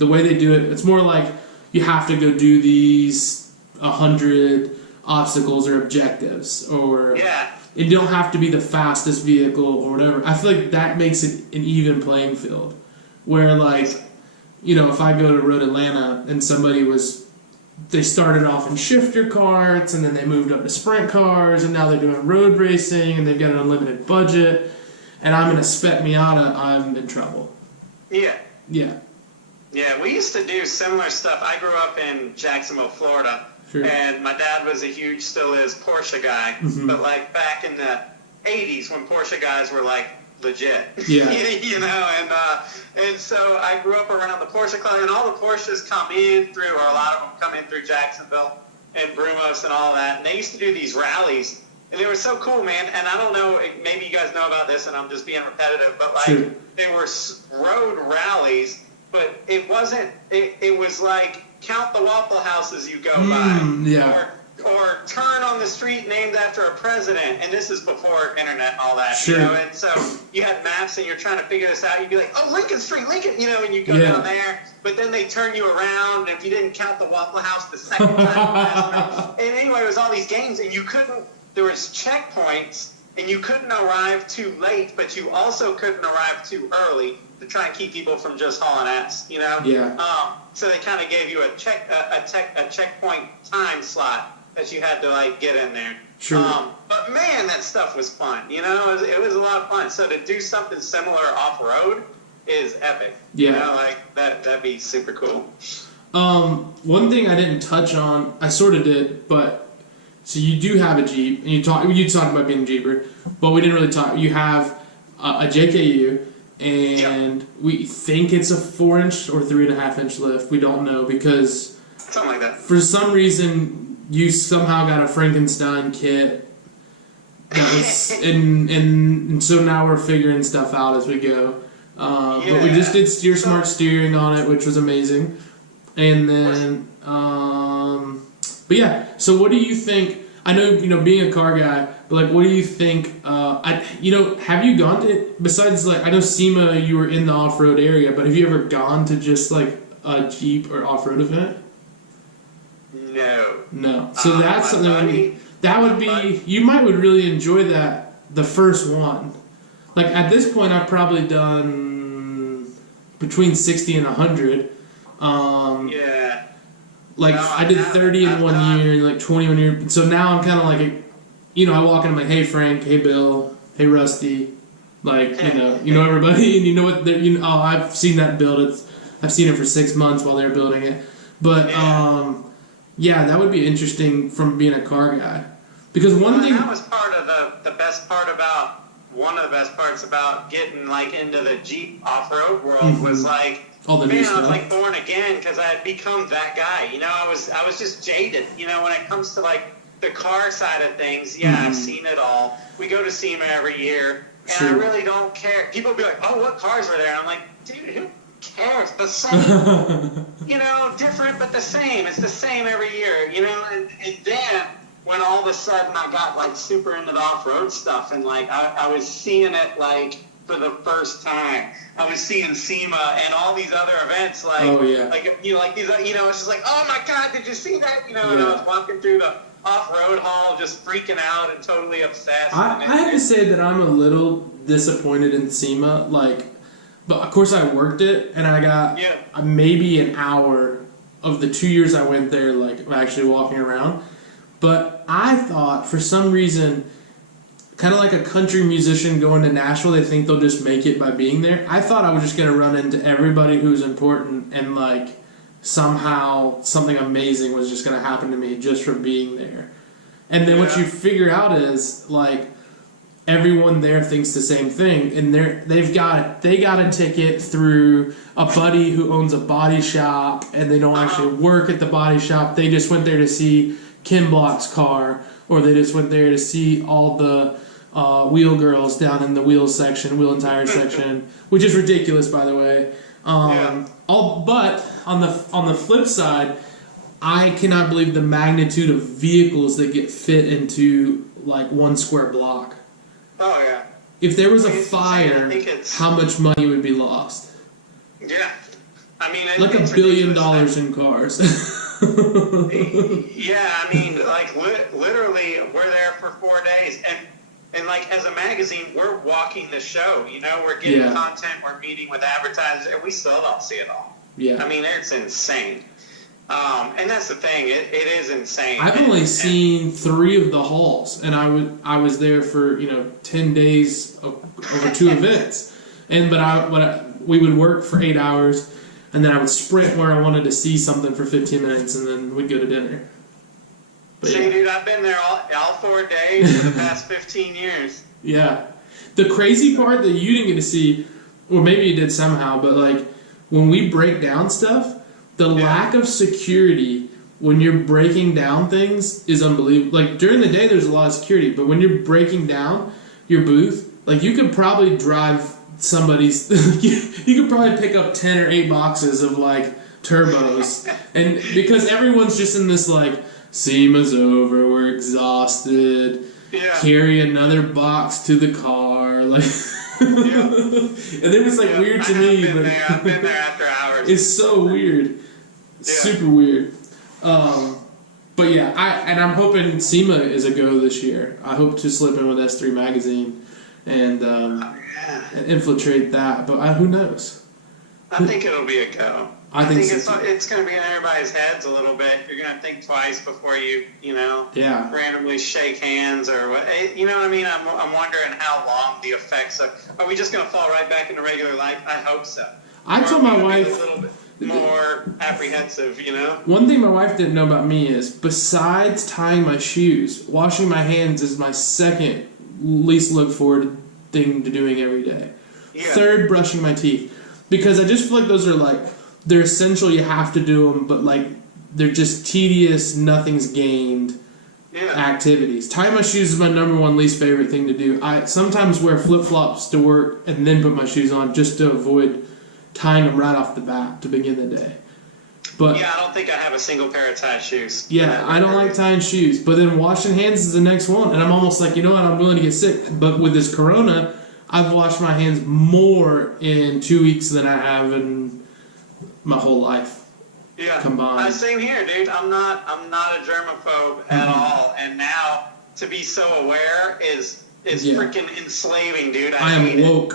way they do it. It's more like you have to go do these 100 obstacles or objectives, or it don't have to be the fastest vehicle or whatever. I feel like that makes it an even playing field. Where, if I go to Road Atlanta and they started off in shifter carts, and then they moved up to sprint cars, and now they're doing road racing, and they've got an unlimited budget, and I'm in a spec Miata, I'm in trouble. Yeah. Yeah. Yeah, we used to do similar stuff. I grew up in Jacksonville, Florida, and my dad was still is, Porsche guy, but back in the 80s when Porsche guys were legit. Yeah. And so I grew up around the Porsche Club, and all the Porsches come in through, or a lot of them come in through Jacksonville and Brumos and all that. And they used to do these rallies, and they were so cool, man. And I don't know, maybe you guys know about this, and I'm just being repetitive, but they were road rallies, but it wasn't. It was like count the Waffle House as you go by. Or turn on the street named after a president, and this is before internet and all that, and so you had maps and you're trying to figure this out. You'd be like, oh, Lincoln Street, Lincoln, and you go down there, but then they turn you around, and if you didn't count the Waffle House the second time, and anyway, it was all these games, and there was checkpoints, and you couldn't arrive too late, but you also couldn't arrive too early to try and keep people from just hauling ass, so they kind of gave you a checkpoint time slot that you had to get in there. But man, that stuff was fun. It was a lot of fun. So to do something similar off road is epic. Yeah. That'd be super cool. One thing I didn't touch on, I sort of did, but so you do have a Jeep, and you talked about being a Jeeper, but we didn't really talk. You have a JKU, and we think it's a 4-inch or 3.5-inch lift. We don't know, because something like that. For some reason, you somehow got a Frankenstein kit that was, and so now we're figuring stuff out as we go. But we just did smart steering on it, which was amazing. And then, but yeah. So what do you think? I know, being a car guy, But like, what do you think? Have you gone to, besides like, I know SEMA, you were in the off-road area, but have you ever gone to just like a Jeep or off-road event? No. No. So that's something that would be, you would really enjoy that, the first one. Like at this point, I've probably done between 60 and 100. Yeah. Like No, I did 30 in one year and like 20 one year. So now I'm kind of like, I walk in, I'm like, hey Frank, hey Bill, hey Rusty, like you know everybody, and you know what they're, I've seen that build. I've seen it for 6 months while they're building it. But yeah, that would be interesting from being a car guy, because one thing that was part of the best part about. One of the best parts about getting like into the Jeep off-road world was like, all the new stuff. I was like born again because I had become that guy. I was just jaded. When it comes to like the car side of things, I've seen it all. We go to SEMA every year, and I really don't care. People be like, "Oh, what cars are there?" And I'm like, "Dude, who cares? The same, different but the same. It's the same every year, And then when all of a sudden I got like super into the off-road stuff, and like I was seeing it like for the first time. I was seeing SEMA and all these other events like like these it's just like, oh my God, did you see that? And I was walking through the off-road hall just freaking out and totally obsessed. I have to say that I'm a little disappointed in SEMA, but of course I worked it, and I got maybe an hour of the 2 years I went there, like actually walking around. But I thought, for some reason, kind of like a country musician going to Nashville, they think they'll just make it by being there. I thought I was just going to run into everybody who's important, and like somehow something amazing was just going to happen to me just for being there. And then what you figure out is like everyone there thinks the same thing, and they got a ticket through a buddy who owns a body shop, and they don't actually work at the body shop. They just went there to see Kim Block's car, or they just went there to see all the wheel girls down in the wheel and tire section, which is ridiculous, by the way. But on the flip side, I cannot believe the magnitude of vehicles that get fit into like 1 square block. Oh yeah. If there was a fire, how much money would be lost? Yeah, I mean, like $1 billion in cars. Yeah, I mean, like literally, we're there for 4 days, and like as a magazine, we're walking the show. We're getting content, we're meeting with advertisers, and we still don't see it all. Yeah, I mean, it's insane. And that's the thing; it is insane. I've only seen 3 of the halls, and I was there for 10 days over 2 events, we would work for 8 hours. And then I would sprint where I wanted to see something for 15 minutes, and then we'd go to dinner. But dude, I've been there all 4 days for the past 15 years. Yeah. The crazy part that you didn't get to see, or maybe you did somehow, but like when we break down stuff, the lack of security when you're breaking down things is unbelievable. Like during the day, there's a lot of security, but when you're breaking down your booth, like you could probably drive somebody's you could probably pick up 10 or 8 boxes of like turbos, and because everyone's just in this like, SEMA's over, we're exhausted, carry another box to the car, like and it was like weird to me, but I've been there after hours. It's so weird, super weird. But yeah, I'm hoping SEMA is a go this year. I hope to slip in with S3 magazine and infiltrate that, but who knows? I think it'll be a go. I think it's going to be in everybody's heads a little bit. You're going to think twice before you randomly shake hands or what. You know what I mean? I'm wondering how long the effects of. Are we just going to fall right back into regular life? I hope so. I told my wife a little bit more apprehensive. One thing my wife didn't know about me is, besides tying my shoes, washing my hands is my second least look forward thing to doing every day. Yeah. Third, brushing my teeth, because I just feel like those are like, they're essential, you have to do them, but like they're just tedious, nothing's gained activities. Tying my shoes is my number 1 least favorite thing to do. I sometimes wear flip-flops to work and then put my shoes on just to avoid tying them right off the bat to begin the day. But yeah, I don't think I have a single pair of tied shoes. yeah, I don't like tying shoes. But then washing hands is the next one. And I'm almost like, you know what, I'm willing to get sick. But with this corona, I've washed my hands more in 2 weeks than I have in my whole life. Yeah, combined. Same here, dude. I'm not a germaphobe at all. And now to be so aware is freaking enslaving, dude. I am woke.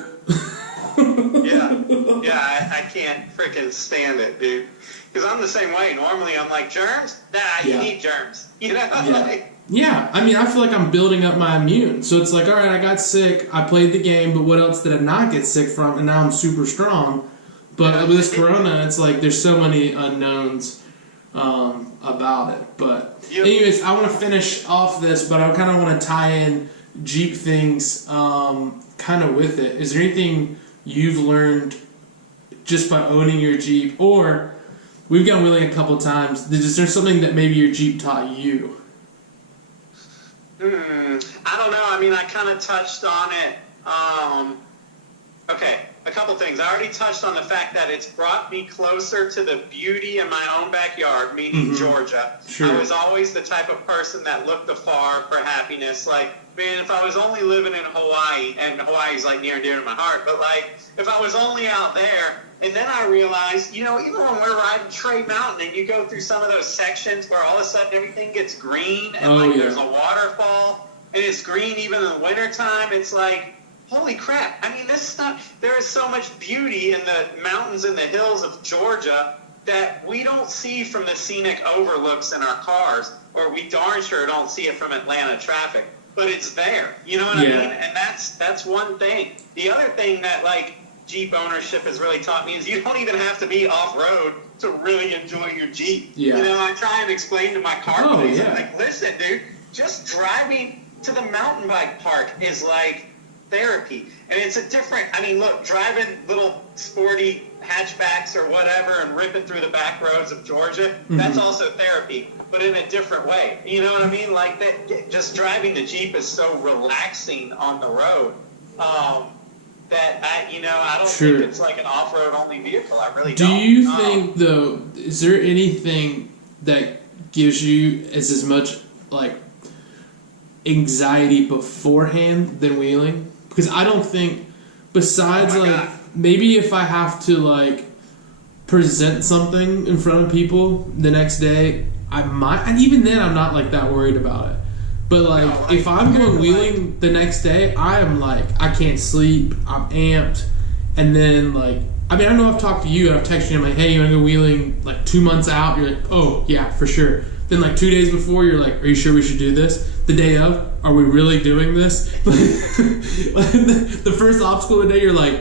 I can't freaking stand it, dude. Because I'm the same way. Normally, I'm like, germs? Nah, you need germs. You know? Yeah. Yeah, I mean, I feel like I'm building up my immune. So it's like, all right, I got sick, I played the game, but what else did I not get sick from? And now I'm super strong. But with this corona, it's like there's so many unknowns about it. But anyways, I want to finish off this, but I kind of want to tie in Jeep things kind of with it. Is there anything you've learned just by owning your Jeep? Or we've gone wheeling a couple times. Is there something that maybe your Jeep taught you? I don't know. I mean, I kind of touched on it. Okay, a couple things. I already touched on the fact that it's brought me closer to the beauty in my own backyard, meaning Georgia. Sure. I was always the type of person that looked afar for happiness. Like, man, if I was only living in Hawaii, and Hawaii's like near and dear to my heart, but like, if I was only out there, and then I realized, you know, even when we're riding Trey Mountain and you go through some of those sections where all of a sudden everything gets green and there's a waterfall and it's green even in the wintertime, it's like, holy crap. I mean, there is so much beauty in the mountains and the hills of Georgia that we don't see from the scenic overlooks in our cars, or we darn sure don't see it from Atlanta traffic. But it's there. You know what I mean? And that's one thing. The other thing that, like, Jeep ownership has really taught me is you don't even have to be off-road to really enjoy your Jeep. Yeah. You know, I try and explain to my car buddies, I'm like, listen, dude, just driving to the mountain bike park is like therapy. And it's a different, I mean, look, driving little sporty hatchbacks or whatever and ripping through the back roads of Georgia, that's also therapy, but in a different way. You know what I mean? Like, that, just driving the Jeep is so relaxing on the road. That I don't think it's like an off-road only vehicle. I really don't. Do you think, though, is there anything that gives you as much like anxiety beforehand than wheeling? Because I don't think, besides maybe if I have to like present something in front of people the next day, I might, and even then I'm not like that worried about it. But like, if I'm going wheeling the next day, I am like, I can't sleep, I'm amped, and then like, I mean, I know I've talked to you, and I've texted you, I'm like, hey, you want to go wheeling like 2 months out? You're like, oh, yeah, for sure. Then like 2 days before, you're like, are you sure we should do this? The day of, are we really doing this? The first obstacle of the day, you're like,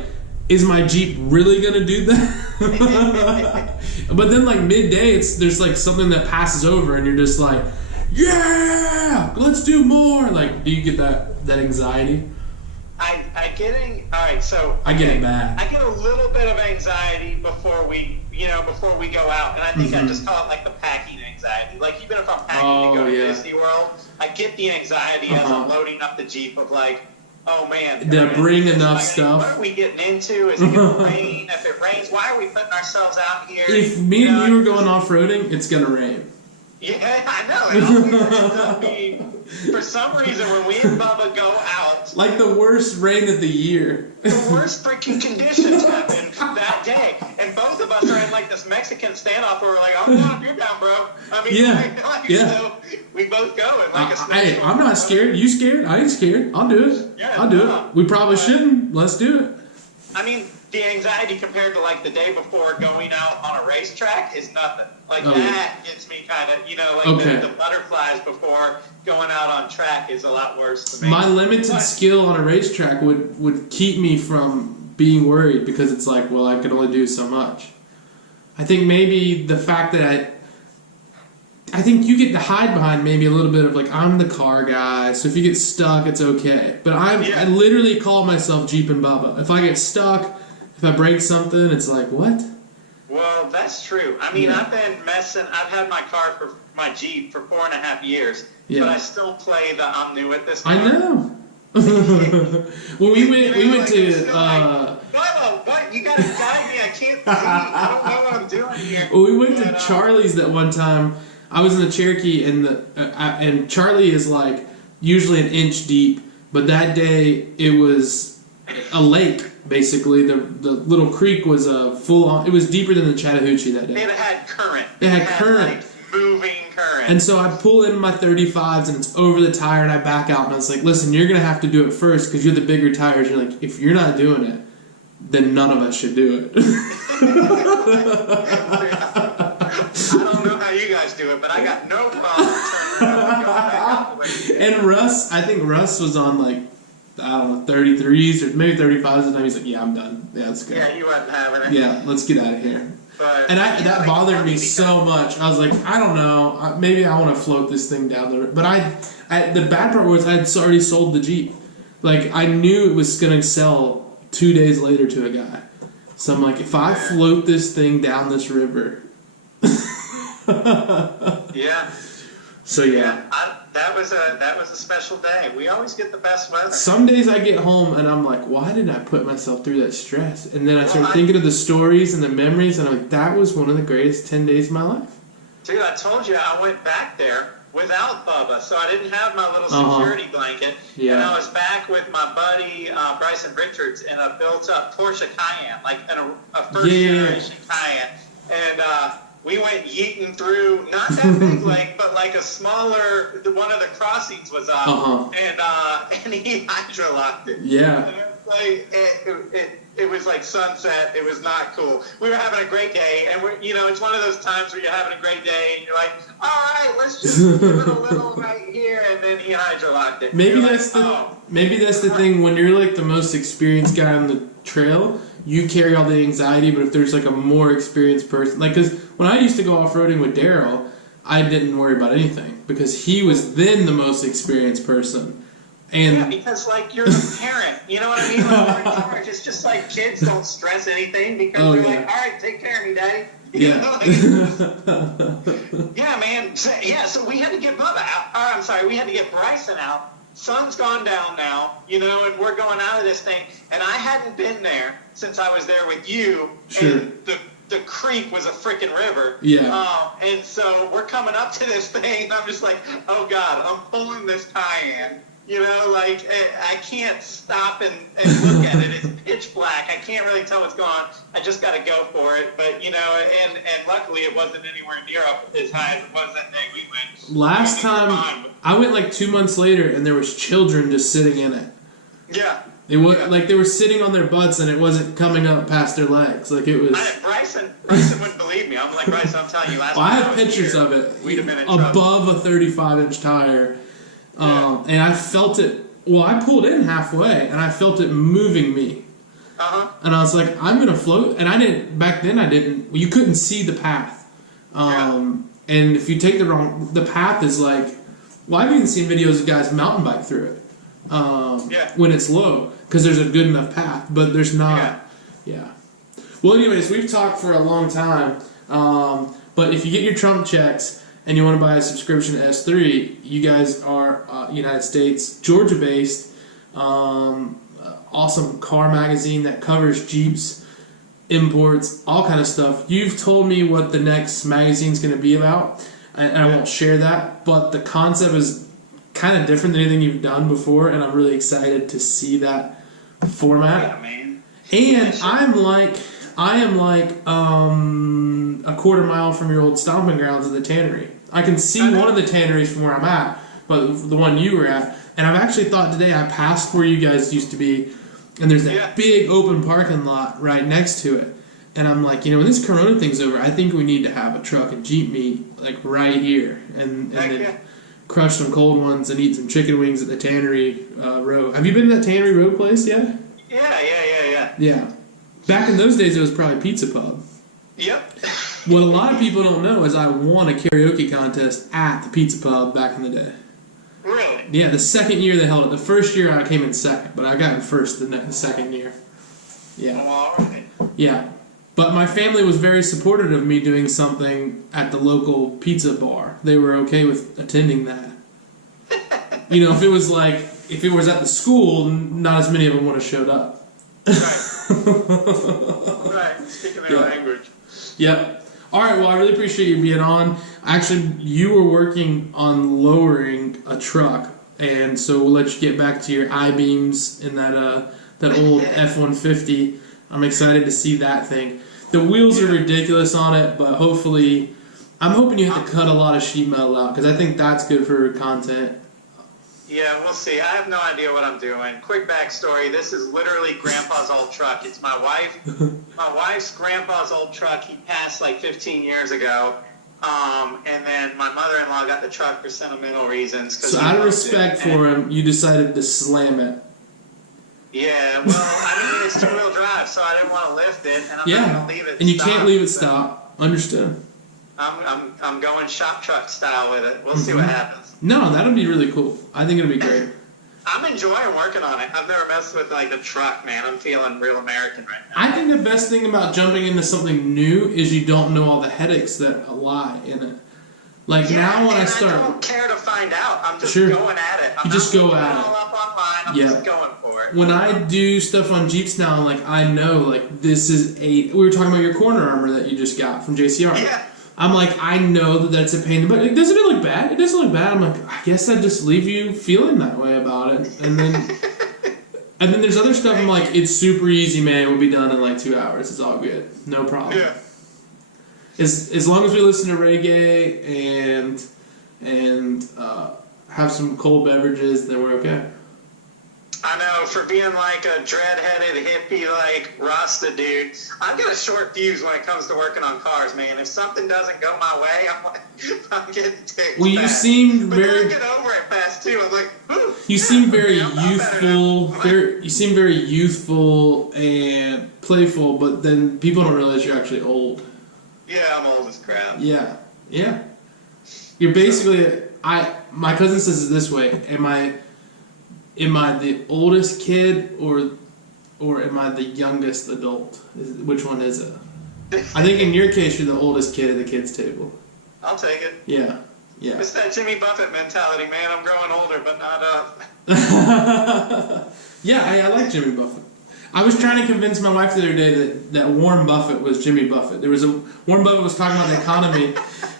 is my Jeep really going to do that? But then like midday, there's like something that passes over, and you're just like, yeah, let's do more. Like, do you get that anxiety? I get it bad. I get a little bit of anxiety before we go out, and I think I just call it like the packing anxiety. Like, even if I'm packing to go to Disney World, I get the anxiety as I'm loading up the Jeep of like, oh man, did I bring enough stuff? What are we getting into? Is it going to rain? If it rains, why are we putting ourselves out here? If me and you are going off-roading, it's going to rain. Yeah, I know. It always ends up being, for some reason, when we and Bubba go out, like the worst rain of the year. The worst freaking conditions happen that day. And both of us are in like this Mexican standoff where we're like, I'm going, you're down, bro. I mean, so we both go in like a snowstorm. I'm not scared. You scared? I ain't scared. I'll do it. Yeah, I'll do it. We probably shouldn't. Let's do it. I mean, the anxiety compared to like the day before going out on a racetrack is nothing. Like that gets me kind of, like the butterflies before going out on track is a lot worse to me. My limited skill on a racetrack would keep me from being worried because it's like, well, I can only do so much. I think maybe the fact that I think you get to hide behind maybe a little bit of like, I'm the car guy, so if you get stuck, it's okay. But I literally call myself Jeepin Bubba. If I get stuck, if I break something, it's like, what? Well, that's true. I mean, I've had my Jeep for 4.5 years, but I still play the I'm new at this car. I know. Well, we went to... Bubba, what? You gotta guide me. I can't I don't know what I'm doing here. Well, we went to Charlie's that one time. I was in the Cherokee, and Charlie is like usually an inch deep, but that day it was a lake. Basically, the little creek was a full on. It was deeper than the Chattahoochee that day. It had current. It had current. Like, moving current. And so I pull in my 35s and it's over the tire and I back out and I was like, listen, you're going to have to do it first because you're the bigger tires. You're like, if you're not doing it, then none of us should do it. I don't know how you guys do it, but I got no problem turning around and going back out the way. And Russ, I think Russ was on like, I don't know, 33s or maybe 35s at the time. He's like, yeah, I'm done. Yeah, let's go. Yeah, you wasn't having it. Yeah, let's get out of here. But, and that bothered me so much. I was like, I don't know. Maybe I want to float this thing down the road. But the bad part was I had already sold the Jeep. Like, I knew it was going to sell 2 days later to a guy. So I'm like, if I float this thing down this river. Yeah. So yeah. That was a special day. We always get the best weather. Some days I get home and I'm like, why did I put myself through that stress? And then I start thinking of the stories and the memories, and I'm like, that was one of the greatest 10 days of my life. Dude, I told you I went back there without Bubba, so I didn't have my little security blanket. Yeah. And I was back with my buddy Bryson Richards in a built-up Porsche Cayenne, like a first-generation Cayenne. And we went yeeting through, not that big lake, but like a smaller, one of the crossings was up, and he hydrolocked it. Yeah. And it was like sunset. It was not cool. We were having a great day, and it's one of those times where you're having a great day, and you're like, all right, let's just give it a little right here, and then he hydrolocked it. Maybe that's the thing, when you're like the most experienced guy on the trail, you carry all the anxiety, but if there's like a more experienced person, like, because when I used to go off-roading with Daryl, I didn't worry about anything because he was then the most experienced person. And yeah, because like you're the parent, you know what I mean? Like you're in charge. It's just like kids don't stress anything because they're like, all right, take care of me, daddy. Yeah. Yeah, man. So we had to get Bubba out. We had to get Bryson out. Sun's gone down now, and we're going out of this thing. And I hadn't been there since I was there with you. Sure. And the creek was a freaking river. Yeah. And so we're coming up to this thing, and I'm just like, oh, God, I'm pulling this Cayenne. I can't stop and look at it. It's pitch black. I can't really tell what's going on. I just got to go for it. But, and luckily it wasn't anywhere near up as high as it was that day we went. Last time, I went like 2 months later, and there was children just sitting in it. Yeah. It was like they were sitting on their butts, and it wasn't coming up past their legs. Like it was. Bryson wouldn't believe me. I'm like, Bryson, I'm telling you, last I time have pictures of it we'd have been in trouble. above a 35-inch tire. And I felt it. Well, I pulled in halfway, and I felt it moving me. And I was like, I'm gonna float. And I didn't back then. I didn't. Well, you couldn't see the path. And if you take the path is like. Well, I've even seen videos of guys mountain bike through it. When it's low, because there's a good enough path, but there's not. Yeah. Well, anyways, we've talked for a long time. But if you get your Trump checks. And you want to buy a subscription to S3, you guys are United States, Georgia-based, awesome car magazine that covers Jeeps, imports, all kind of stuff. You've told me what the next magazine's going to be about, and I won't share that, but the concept is kind of different than anything you've done before, and I'm really excited to see that format. Yeah, man. And I am like a quarter mile from your old stomping grounds at the tannery. I can see one of the tanneries from where I'm at, but the one you were at. And I've actually thought today I passed where you guys used to be, and there's that big open parking lot right next to it. And I'm like, when this Corona thing's over, I think we need to have a truck and Jeep meet like right here, and then crush some cold ones and eat some chicken wings at the Tannery Road. Have you been to that Tannery Road place yet? Yeah. Back in those days, it was probably Pizza Pub. Yep. What a lot of people don't know is I won a karaoke contest at the Pizza Pub back in the day. Really? Yeah, the second year they held it. The first year I came in second, but I got in first the second year. Yeah. Oh, all right. Yeah. But my family was very supportive of me doing something at the local pizza bar. They were okay with attending that. If it was at the school, not as many of them would have showed up. Right. Speaking their language. Yep. All right. Well, I really appreciate you being on. Actually, you were working on lowering a truck, and so we'll let you get back to your I-beams in that old F-150. I'm excited to see that thing. The wheels are ridiculous on it, but hopefully, I'm hoping you have to cut a lot of sheet metal out because I think that's good for content. Yeah, we'll see. I have no idea what I'm doing. Quick backstory. This is literally Grandpa's old truck. It's my wife's grandpa's old truck. He passed like 15 years ago. And then my mother-in-law got the truck for sentimental reasons. So out of respect for him, you decided to slam it. Yeah, well, I mean, it's two-wheel drive, so I didn't want to lift it, and I'm not going to leave it and you stop, can't leave it so stop. Understood. I'm going shop truck style with it. We'll see what happens. No, that'll be really cool. I think it'll be great. I'm enjoying working on it. I've never messed with like a truck, man. I'm feeling real American right now. I think the best thing about jumping into something new is you don't know all the headaches that lie in it. Like now when I start, I don't care to find out. I'm just going at it. I'm you just go at it. All up online. I'm just going for it. When I do stuff on Jeeps now, like I know, like this is we were talking about your corner armor that you just got from JCR. Yeah. I'm like, I know that that's a pain, but doesn't it look bad? It doesn't look bad. I'm like, I guess I'd just leave you feeling that way about it. And then there's other stuff I'm like, it's super easy, man. We'll be done in like 2 hours. It's all good. No problem. Yeah. As long as we listen to reggae and have some cold beverages, then we're okay. I know, for being like a dread-headed hippie, like Rasta dude, I've got a short fuse when it comes to working on cars, man. If something doesn't go my way, I'm getting ticked. Well, you seem but very. Then I get over it fast too. I'm like, ooh. You seem very youthful. You seem very youthful and playful, but then people don't realize you're actually old. Yeah, I'm old as crap. Yeah. You're basically. My cousin says it this way: Am I the oldest kid or am I the youngest adult? Which one is it? I think in your case, you're the oldest kid at the kids' table. I'll take it. Yeah. It's that Jimmy Buffett mentality, man. I'm growing older, but not up. Yeah, I like Jimmy Buffett. I was trying to convince my wife the other day that Warren Buffett was Jimmy Buffett. Warren Buffett was talking about the economy,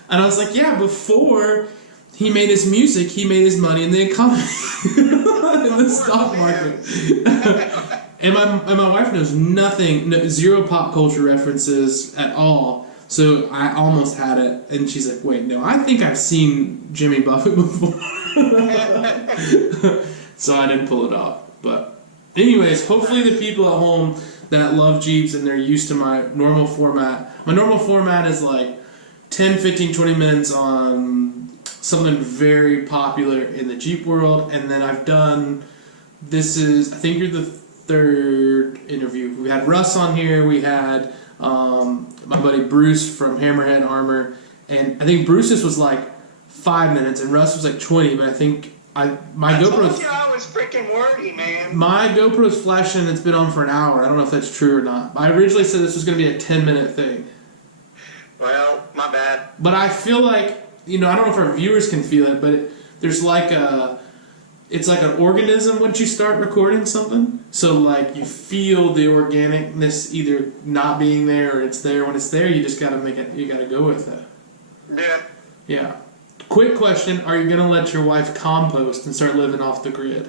and I was like, yeah, before he made his music, he made his money in the economy, in the stock market. and my wife knows nothing, zero pop culture references at all. So I almost had it, and she's like, wait, no, I think I've seen Jimmy Buffett before. So I didn't pull it off. But anyways, hopefully the people at home that love Jeeps and they're used to my normal format. My normal format is like 10, 15, 20 minutes on something very popular in the Jeep world, and then I've done, I think you're the third interview. We had Russ on here, we had my buddy Bruce from Hammerhead Armor, and I think Bruce's was like 5 minutes and Russ was like 20, but I think my GoPro's... I was freaking wordy, man. My GoPro's flashing and it's been on for an hour. I don't know if that's true or not. I originally said this was going to be a 10-minute thing. Well, my bad. But I feel like, I don't know if our viewers can feel it, but there's like it's like an organism once you start recording something. So like you feel the organicness either not being there or it's there. When it's there, you just gotta you gotta go with it. Yeah. Yeah. Quick question, are you gonna let your wife compost and start living off the grid?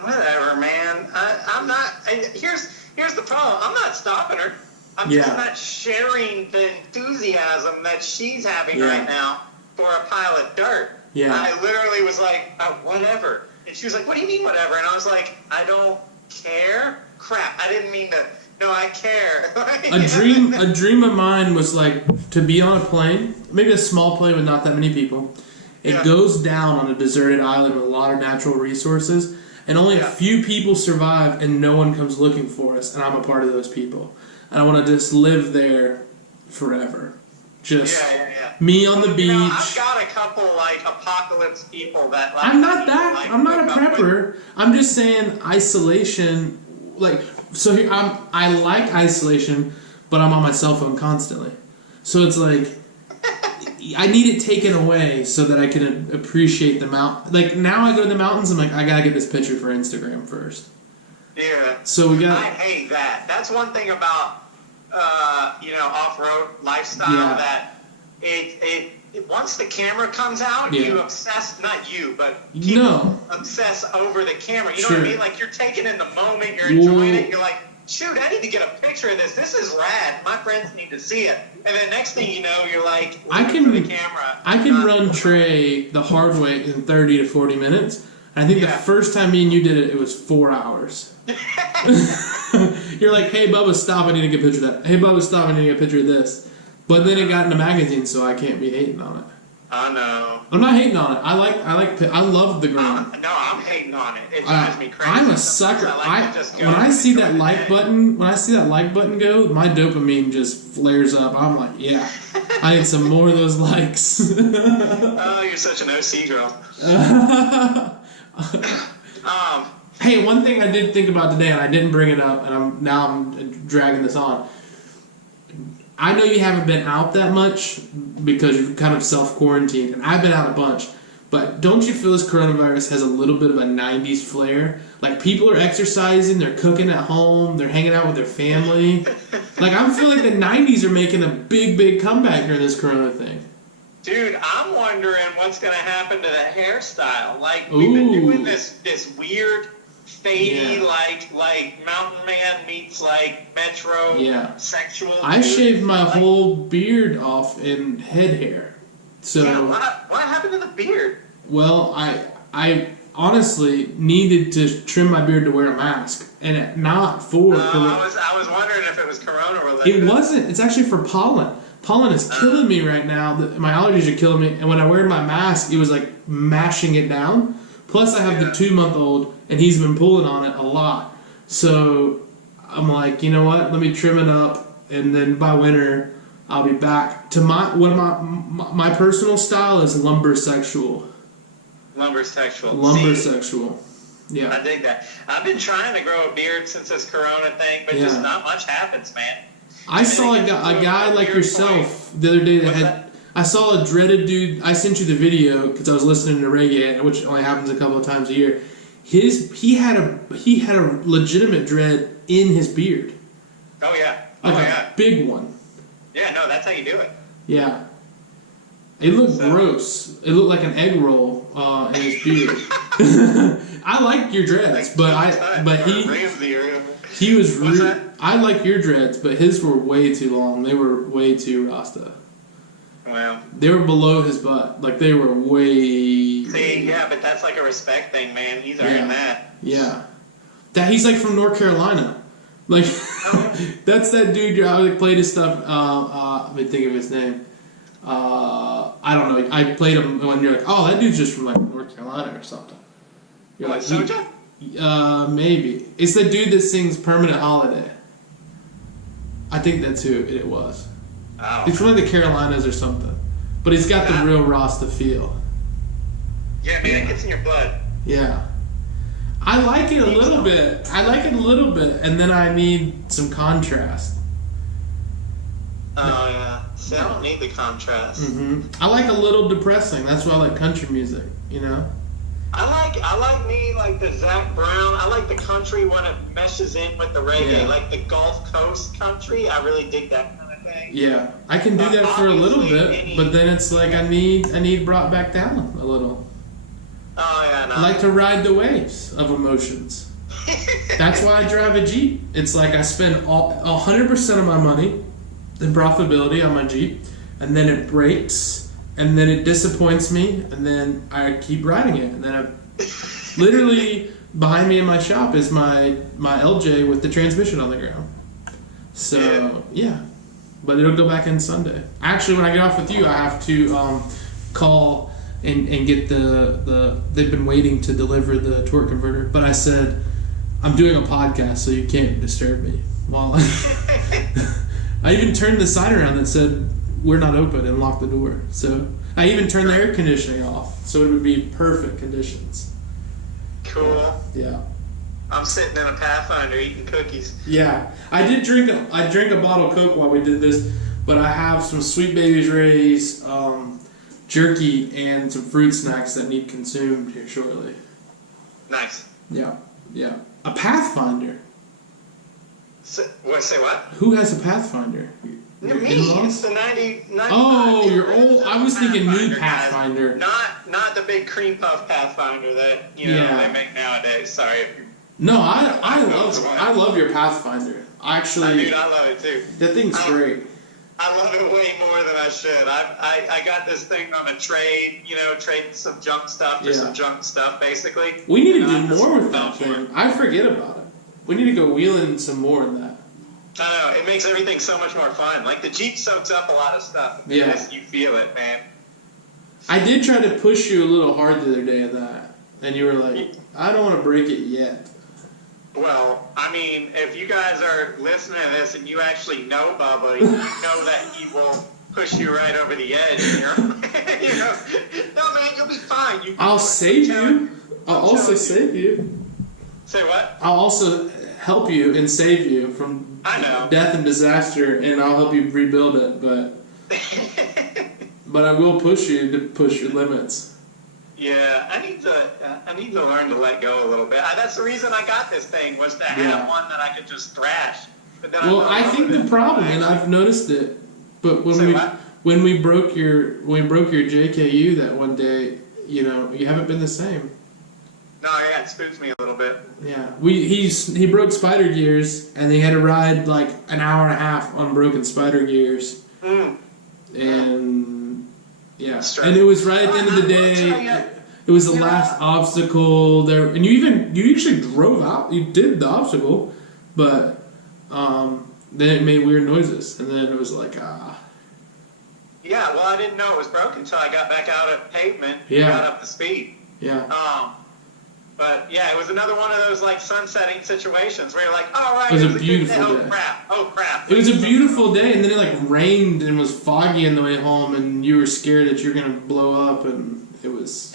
Whatever, man. I'm not, here's the problem. I'm not stopping her. I'm just not sharing the enthusiasm that she's having right now for a pile of dirt. Yeah. I literally was like, whatever. And she was like, what do you mean whatever? And I was like, I don't care. Crap, I didn't mean to. No, I care. A dream of mine was like to be on a plane, maybe a small plane with not that many people. It goes down on a deserted island with a lot of natural resources, and only a few people survive, and no one comes looking for us, and I'm a part of those people. And I want to just live there forever. Just me on the beach. I've got a couple like apocalypse people that like. I'm not that. Like, I'm not a prepper. I'm just saying isolation. Like so, I like isolation, but I'm on my cell phone constantly. So it's like I need it taken away so that I can appreciate the mountain. Like now, I go to the mountains. I'm like, I gotta get this picture for Instagram first. Yeah. So we got. I hate that. That's one thing about off-road lifestyle that it once the camera comes out, you obsess, not you, but people obsess over the camera. You know what I mean? Like, you're taking in the moment, you're enjoying it, you're like, shoot, I need to get a picture of this. This is rad. My friends need to see it. And then next thing you know, you're like, for the camera. I can run Trey the hard way in 30 to 40 minutes. I think the first time me and you did it, it was 4 hours. You're like, hey, Bubba, stop. I need to get a picture of that. Hey, Bubba, stop. I need to get a picture of this. But then it got in the magazine, so I can't be hating on it. I know. I'm not hating on it. I love the ground. No, I'm hating on it. It drives me crazy. I'm a sucker. When I see that like button go, my dopamine just flares up. I'm like, yeah, I need some more of those likes. Oh, you're such an OC girl. Hey, one thing I did think about today, and I didn't bring it up, and I'm dragging this on. I know you haven't been out that much because you've kind of self-quarantined, and I've been out a bunch, but don't you feel this coronavirus has a little bit of a 90s flair? Like, people are exercising, they're cooking at home, they're hanging out with their family. Like, I feel like the 90s are making a big, big comeback during this corona thing. Dude, I'm wondering what's going to happen to the hairstyle. Like, we've been doing this weird, fadey, like Mountain Man meets, like, Metro sexual. I shaved my whole beard off and head hair. So what happened to the beard? Well, I honestly needed to trim my beard to wear a mask, and not for corona. I was wondering if it was corona related. It wasn't. It's actually for pollen. Pollen is killing me right now. My allergies are killing me, and when I wear my mask, it was like mashing it down. Plus, I have the 2-month-old, and he's been pulling on it a lot. So I'm like, you know what? Let me trim it up, and then by winter, I'll be back to my personal style is lumbersexual. Lumbersexual. Yeah. I dig that. I've been trying to grow a beard since this corona thing, but just not much happens, man. I saw a guy like yourself the other day that had. I saw a dreaded dude. I sent you the video because I was listening to reggae, which only happens a couple of times a year. He had a legitimate dread in his beard. Oh yeah. Like a big one. Yeah, no, that's how you do it. Yeah. It looked gross. It looked like an egg roll in his beard. I like your dreads, but he was really. I like your dreads, but his were way too long. They were way too Rasta. Well, they were below his butt. Like, they were way... See, yeah, but that's like a respect thing, man. He's earned that. Yeah. He's like from North Carolina. Like, that's that dude. I like played his stuff. Let me think of his name. I don't know. I played him when you're like, oh, that dude's just from like North Carolina or something. You're like, Soja? Maybe. It's the dude that sings Permanent Holiday. I think that's who it was. Oh. He's from like the Carolinas or something. But he's got the real Rasta feel. Yeah, man, it gets in your blood. Yeah. I like it a little bit. And then I need some contrast. Oh, yeah. See, I don't need the contrast. Mm-hmm. I like a little depressing. That's why I like country music, you know? I like me, like the Zach Brown. I like the country when it meshes in with the reggae. Yeah. Like the Gulf Coast country. I really dig that kind of thing. Yeah. I can do that for a little bit, but then it's like I need brought back down a little. Oh, yeah, no. I like to ride the waves of emotions. That's why I drive a Jeep. It's like I spend 100% of my money in profitability on my Jeep, and then it breaks, and then it disappoints me, and then I keep riding it. And then I literally, behind me in my shop is my LJ with the transmission on the ground. So, yeah. But it'll go back in Sunday. Actually, when I get off with you, I have to call and get they've been waiting to deliver the torque converter. But I said, I'm doing a podcast, so you can't disturb me. While I even turned the sign around that said, we're not open, and locked the door. So I even turned the air conditioning off, so it would be perfect conditions. Cool. Yeah. I'm sitting in a Pathfinder eating cookies. Yeah. I drank a bottle of Coke while we did this, but I have some Sweet Baby's Ray's jerky and some fruit snacks that need consumed here shortly. Nice. Yeah. Yeah. A Pathfinder. Say what? Who has a Pathfinder? Me. It's the 95. Oh, you're old. I was thinking new Pathfinder. Not the big cream puff Pathfinder that they make nowadays. Sorry. No, I love your Pathfinder. Actually, dude, I love it too. That thing's great. I love it way more than I should. I got this thing on a trade, trading some junk stuff for some junk stuff, basically. We need to do more with that thing. I forget about it. We need to go wheeling some more in that. I know. It makes everything so much more fun. Like, the Jeep soaks up a lot of stuff. Yeah. You feel it, man. I did try to push you a little hard the other day in that. And you were like, I don't want to break it yet. Well, I mean, if you guys are listening to this and you actually know Bubba, you know that he will push you right over the edge. No, man, you'll be fine. I'll save you. I'll also save you. Say what? I'll also help you and save you from death and disaster, and I'll help you rebuild it. But I will push you to push your limits. Yeah, I need to learn to let go a little bit. That's the reason I got this thing, was to have one that I could just thrash. But then I think the problem, and I've noticed it, but when we broke your JKU that one day, you haven't been the same. No, yeah, it spooks me a little bit. Yeah, he broke spider gears, and they had to ride like an hour and a half on broken spider gears. And yeah, and it was right at the end of the day. It was the last obstacle there, and you actually drove out. You did the obstacle, but then it made weird noises, and then it was like Yeah, well, I didn't know it was broken until I got back out at pavement and got up to speed. Yeah. But yeah, it was another one of those like sunsetting situations where you're like, all right, it was a beautiful day. Oh crap. It was a beautiful day, and then it like rained and was foggy on the way home, and you were scared that you were gonna blow up, and it was.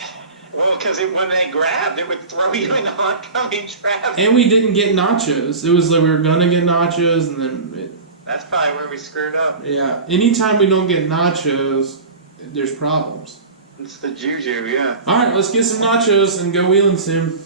Well, because when they grabbed, it would throw you into oncoming traffic. And we didn't get nachos. It was like we were gonna get nachos, and then that's probably where we screwed up. Yeah. Anytime we don't get nachos, there's problems. It's the juju, yeah. All right, let's get some nachos and go wheeling soon.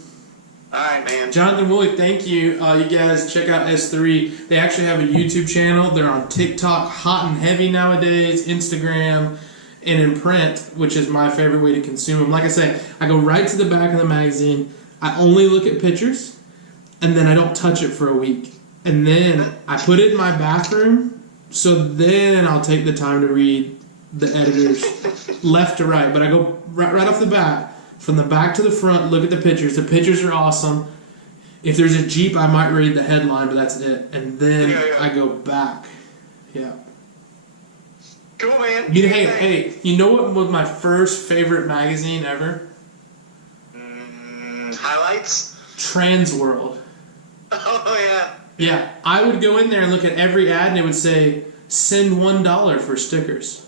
All right, man. Jonathan, Wooley, thank you. You guys check out S3. They actually have a YouTube channel. They're on TikTok, hot and heavy nowadays, Instagram, and in print, which is my favorite way to consume them. Like I say, I go right to the back of the magazine. I only look at pictures, and then I don't touch it for a week. And then I put it in my bathroom, so then I'll take the time to read the editors left to right. But I go right off the bat, from the back to the front, look at the pictures. The pictures are awesome. If there's a Jeep, I might read the headline, but that's it. And then I go back. Yeah. Cool, man. Hey, you know what was my first favorite magazine ever? Highlights? Transworld. Oh, yeah. Yeah, I would go in there and look at every ad, and it would say, send $1 for stickers.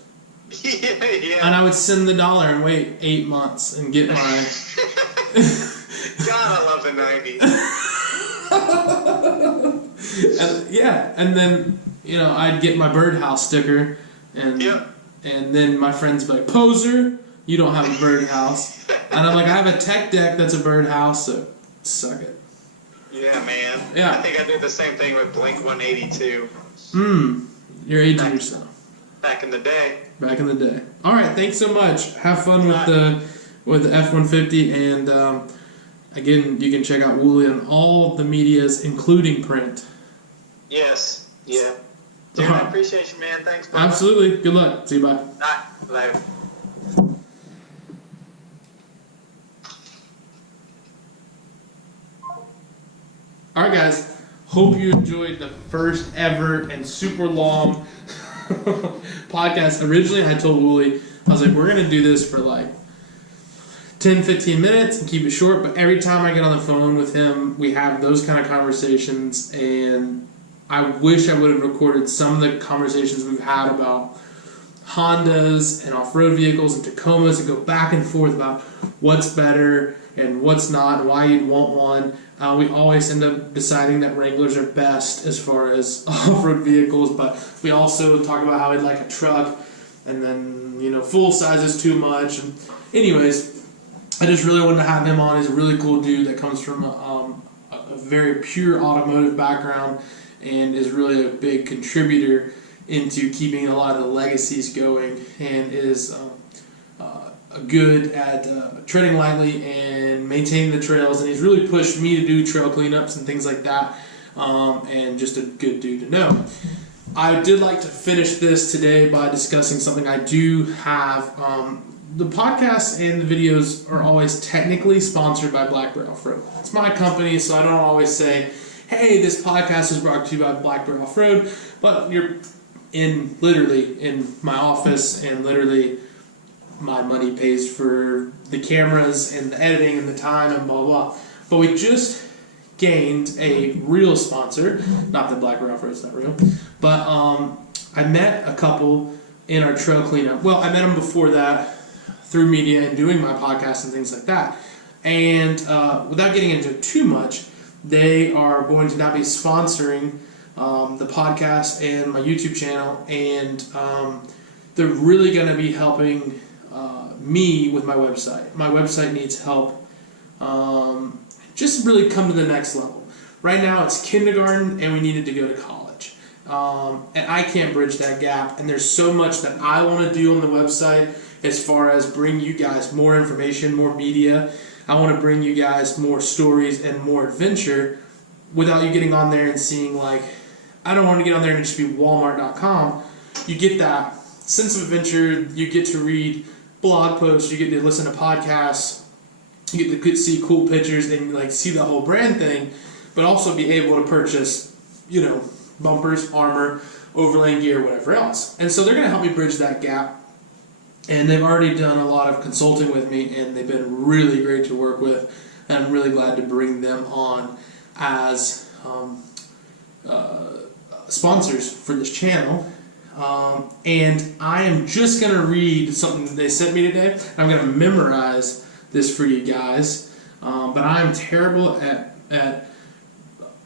Yeah. And I would send the dollar and wait 8 months and get my... God, I love the 90s. And then, I'd get my birdhouse sticker, and then my friends would be like, poser, you don't have a birdhouse. And I'm like, I have a tech deck that's a birdhouse, so suck it. Yeah, man. Yeah. I think I did the same thing with Blink 182. You're aging yourself. Back in the day. Back in the day. All right, thanks so much. Have fun with the F-150, and again, you can check out Wooley on all the medias, including print. Yes. Yeah. Dude, I appreciate you, man. Thanks, bro. Absolutely. Good luck. See you. Bye. All right. Later. All right, guys. Hope you enjoyed the first ever and super long podcast. Originally, I told Wooley, I was like, we're going to do this for like 10, 15 minutes and keep it short. But every time I get on the phone with him, we have those kind of conversations. And I wish I would have recorded some of the conversations we've had about Hondas and off-road vehicles and Tacomas and go back and forth about what's better and what's not and why you'd want one. We always end up deciding that Wranglers are best as far as off-road vehicles, but we also talk about how we'd like a truck, and then, full size is too much. And anyways, I just really wanted to have him on. He's a really cool dude that comes from a a very pure automotive background and is really a big contributor into keeping a lot of the legacies going, and is good at treading lightly and maintaining the trails, and he's really pushed me to do trail cleanups and things like that, and just a good dude to know. I did like to finish this today by discussing something I do have. The podcasts and the videos are always technically sponsored by Black Bear Off-Road. It's my company, so I don't always say, hey, this podcast is brought to you by Black Bear Off-Road, but you're literally in my office, and literally my money pays for the cameras and the editing and the time and blah, blah, blah. But we just gained a real sponsor. Not that Black Bear Off-Road's not real, but I met a couple in our trail cleanup. Well, I met them before that through media and doing my podcast and things like that. And without getting into it too much, they are going to now be sponsoring the podcast and my YouTube channel, and they're really going to be helping me with my website. My website needs help. Just really come to the next level. Right now it's kindergarten and we needed to go to college. And I can't bridge that gap, and there's so much that I want to do on the website as far as bring you guys more information, more media. I want to bring you guys more stories and more adventure without you getting on there and seeing, like, I don't want to get on there and just be Walmart.com. You get that sense of adventure, you get to read blog posts, you get to listen to podcasts, you get to see cool pictures and like see the whole brand thing, but also be able to purchase, bumpers, armor, overland gear, whatever else. And so they're going to help me bridge that gap. And they've already done a lot of consulting with me, and they've been really great to work with. And I'm really glad to bring them on as sponsors for this channel. And I am just going to read something that they sent me today. I'm going to memorize this for you guys. But I'm terrible at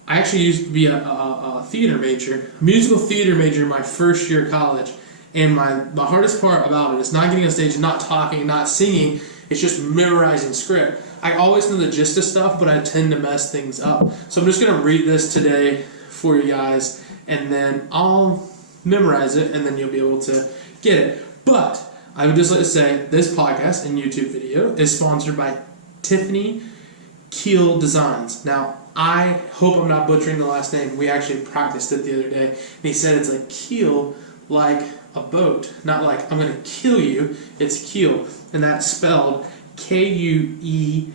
I actually used to be a theater major, a musical theater major in my first year of college. And the hardest part about it is not getting on stage, not talking, not singing. It's just memorizing script. I always know the gist of stuff, but I tend to mess things up. So I'm just going to read this today for you guys, and then I'll memorize it, and then you'll be able to get it. But I would just like to say this podcast and YouTube video is sponsored by Tiffany Keel Designs. Now, I hope I'm not butchering the last name. We actually practiced it the other day, and he said it's like keel, like a boat, not like I'm going to kill you. It's keel, and that's spelled Kuehl.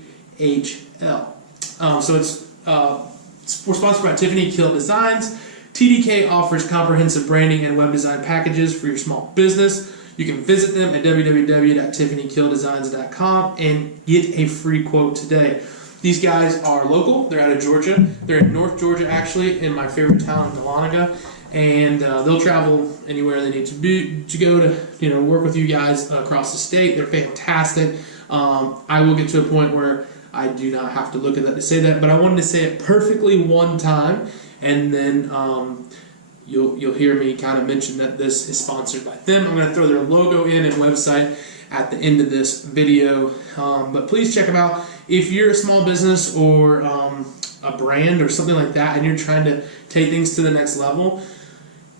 So we're sponsored by Tiffany Keel Designs. TDK offers comprehensive branding and web design packages for your small business. You can visit them at www.tiffanykeeldesigns.com and get a free quote today. These guys are local. They're out of Georgia. They're in North Georgia, actually, in my favorite town of Dahlonega. And they'll travel anywhere they need to go to work with you guys across the state. They're fantastic. I will get to a point where I do not have to look at that to say that, but I wanted to say it perfectly one time, and then you'll hear me kind of mention that this is sponsored by them. I'm going to throw their logo in and website at the end of this video, but please check them out. If you're a small business or a brand or something like that, and you're trying to take things to the next level,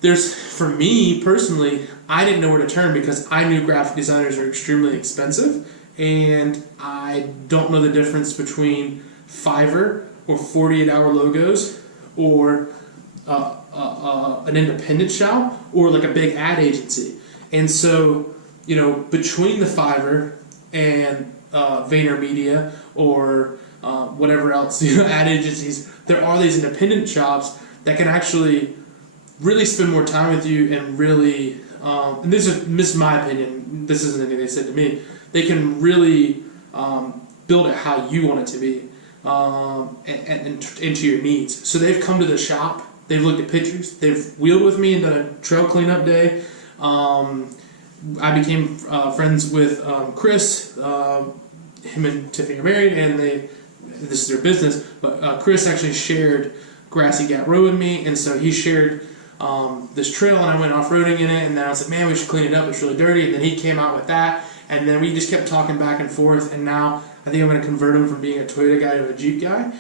for me personally, I didn't know where to turn because I knew graphic designers are extremely expensive, and I don't know the difference between Fiverr or 48-hour logos or an independent shop or like a big ad agency. And so, between the Fiverr and VaynerMedia or whatever else, ad agencies, there are these independent shops that can actually really spend more time with you and really, and this is my opinion, this isn't anything they said to me, they can really build it how you want it to be and into your needs. So they've come to the shop, they've looked at pictures, they've wheeled with me and done a trail cleanup day. I became friends with Chris. Him and Tiffany are married, and this is their business, but Chris actually shared Grassy Gap Road with me, and so he shared this trail, and I went off-roading in it, and then I was like, man, we should clean it up, it's really dirty, and then he came out with that, And then we just kept talking back and forth, and now I think I'm going to convert him from being a Toyota guy to a Jeep guy.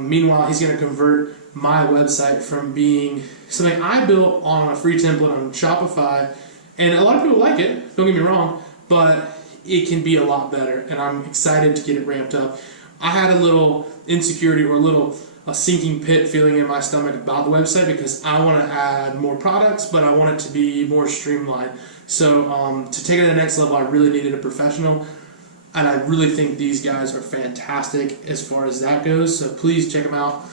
Meanwhile, he's going to convert my website from being something I built on a free template on Shopify, and a lot of people like it, don't get me wrong, but it can be a lot better, and I'm excited to get it ramped up. I had a little insecurity or a sinking pit feeling in my stomach about the website because I want to add more products, but I want it to be more streamlined. So to take it to the next level, I really needed a professional, and I really think these guys are fantastic as far as that goes. So please check them out.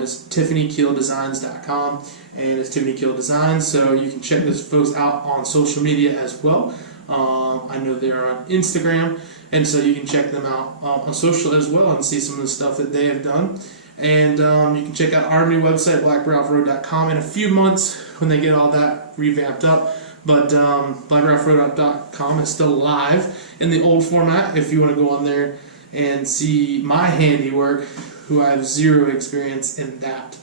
It's TiffanyKeelDesigns.com, and it's Tiffany Keel Designs. So you can check those folks out on social media as well. I know they're on Instagram, and so you can check them out on social as well and see some of the stuff that they have done. And you can check out our new website, blackralphroad.com, in a few months when they get all that revamped up. But blackralphroad.com is still live in the old format if you want to go on there and see my handiwork, who I have zero experience in that.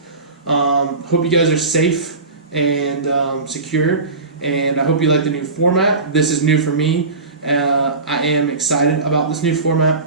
Hope you guys are safe and secure, and I hope you like the new format. This is new for me. I am excited about this new format.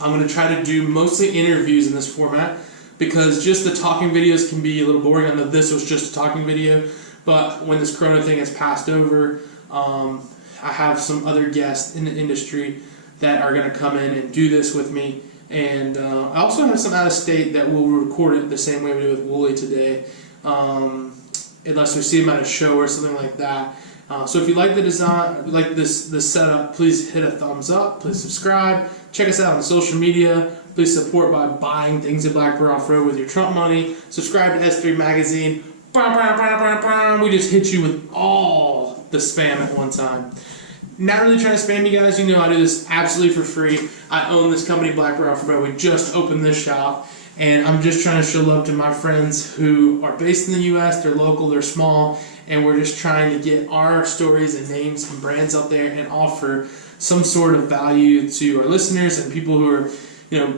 I'm going to try to do mostly interviews in this format because just the talking videos can be a little boring. I know this was just a talking video, but when this Corona thing has passed over, I have some other guests in the industry that are going to come in and do this with me. And I also have some out of state that will record it the same way we did with Wooley today, unless we see them at a show or something like that. So if you like the design, like this setup, please hit a thumbs up. Please subscribe. Check us out on social media. Please support by buying things at Blackbird Off-Road with your Trump money. Subscribe to S3 Magazine. We just hit you with all the spam at one time. Not really trying to spam you guys. You know I do this absolutely for free. I own this company, Blackbird Off-Road. We just opened this shop, and I'm just trying to show love to my friends who are based in the U.S. They're local, they're small, and we're just trying to get our stories and names and brands out there and offer some sort of value to our listeners and people who are,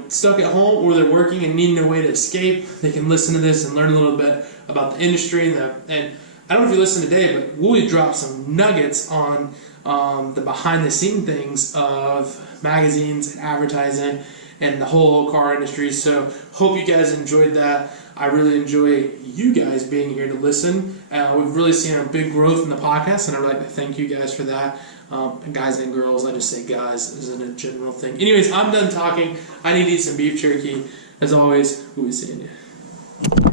stuck at home or they're working and needing a way to escape. They can listen to this and learn a little bit about the industry. And I don't know if you listened today, but Wooley dropped some nuggets on the behind-the-scene things of magazines and advertising and the whole car industry. So hope you guys enjoyed that. I really enjoy you guys being here to listen. We've really seen a big growth in the podcast, and I'd like to thank you guys for that. Guys and girls, I just say guys isn't a general thing. Anyways, I'm done talking. I need to eat some beef jerky. As always, we'll be seeing you.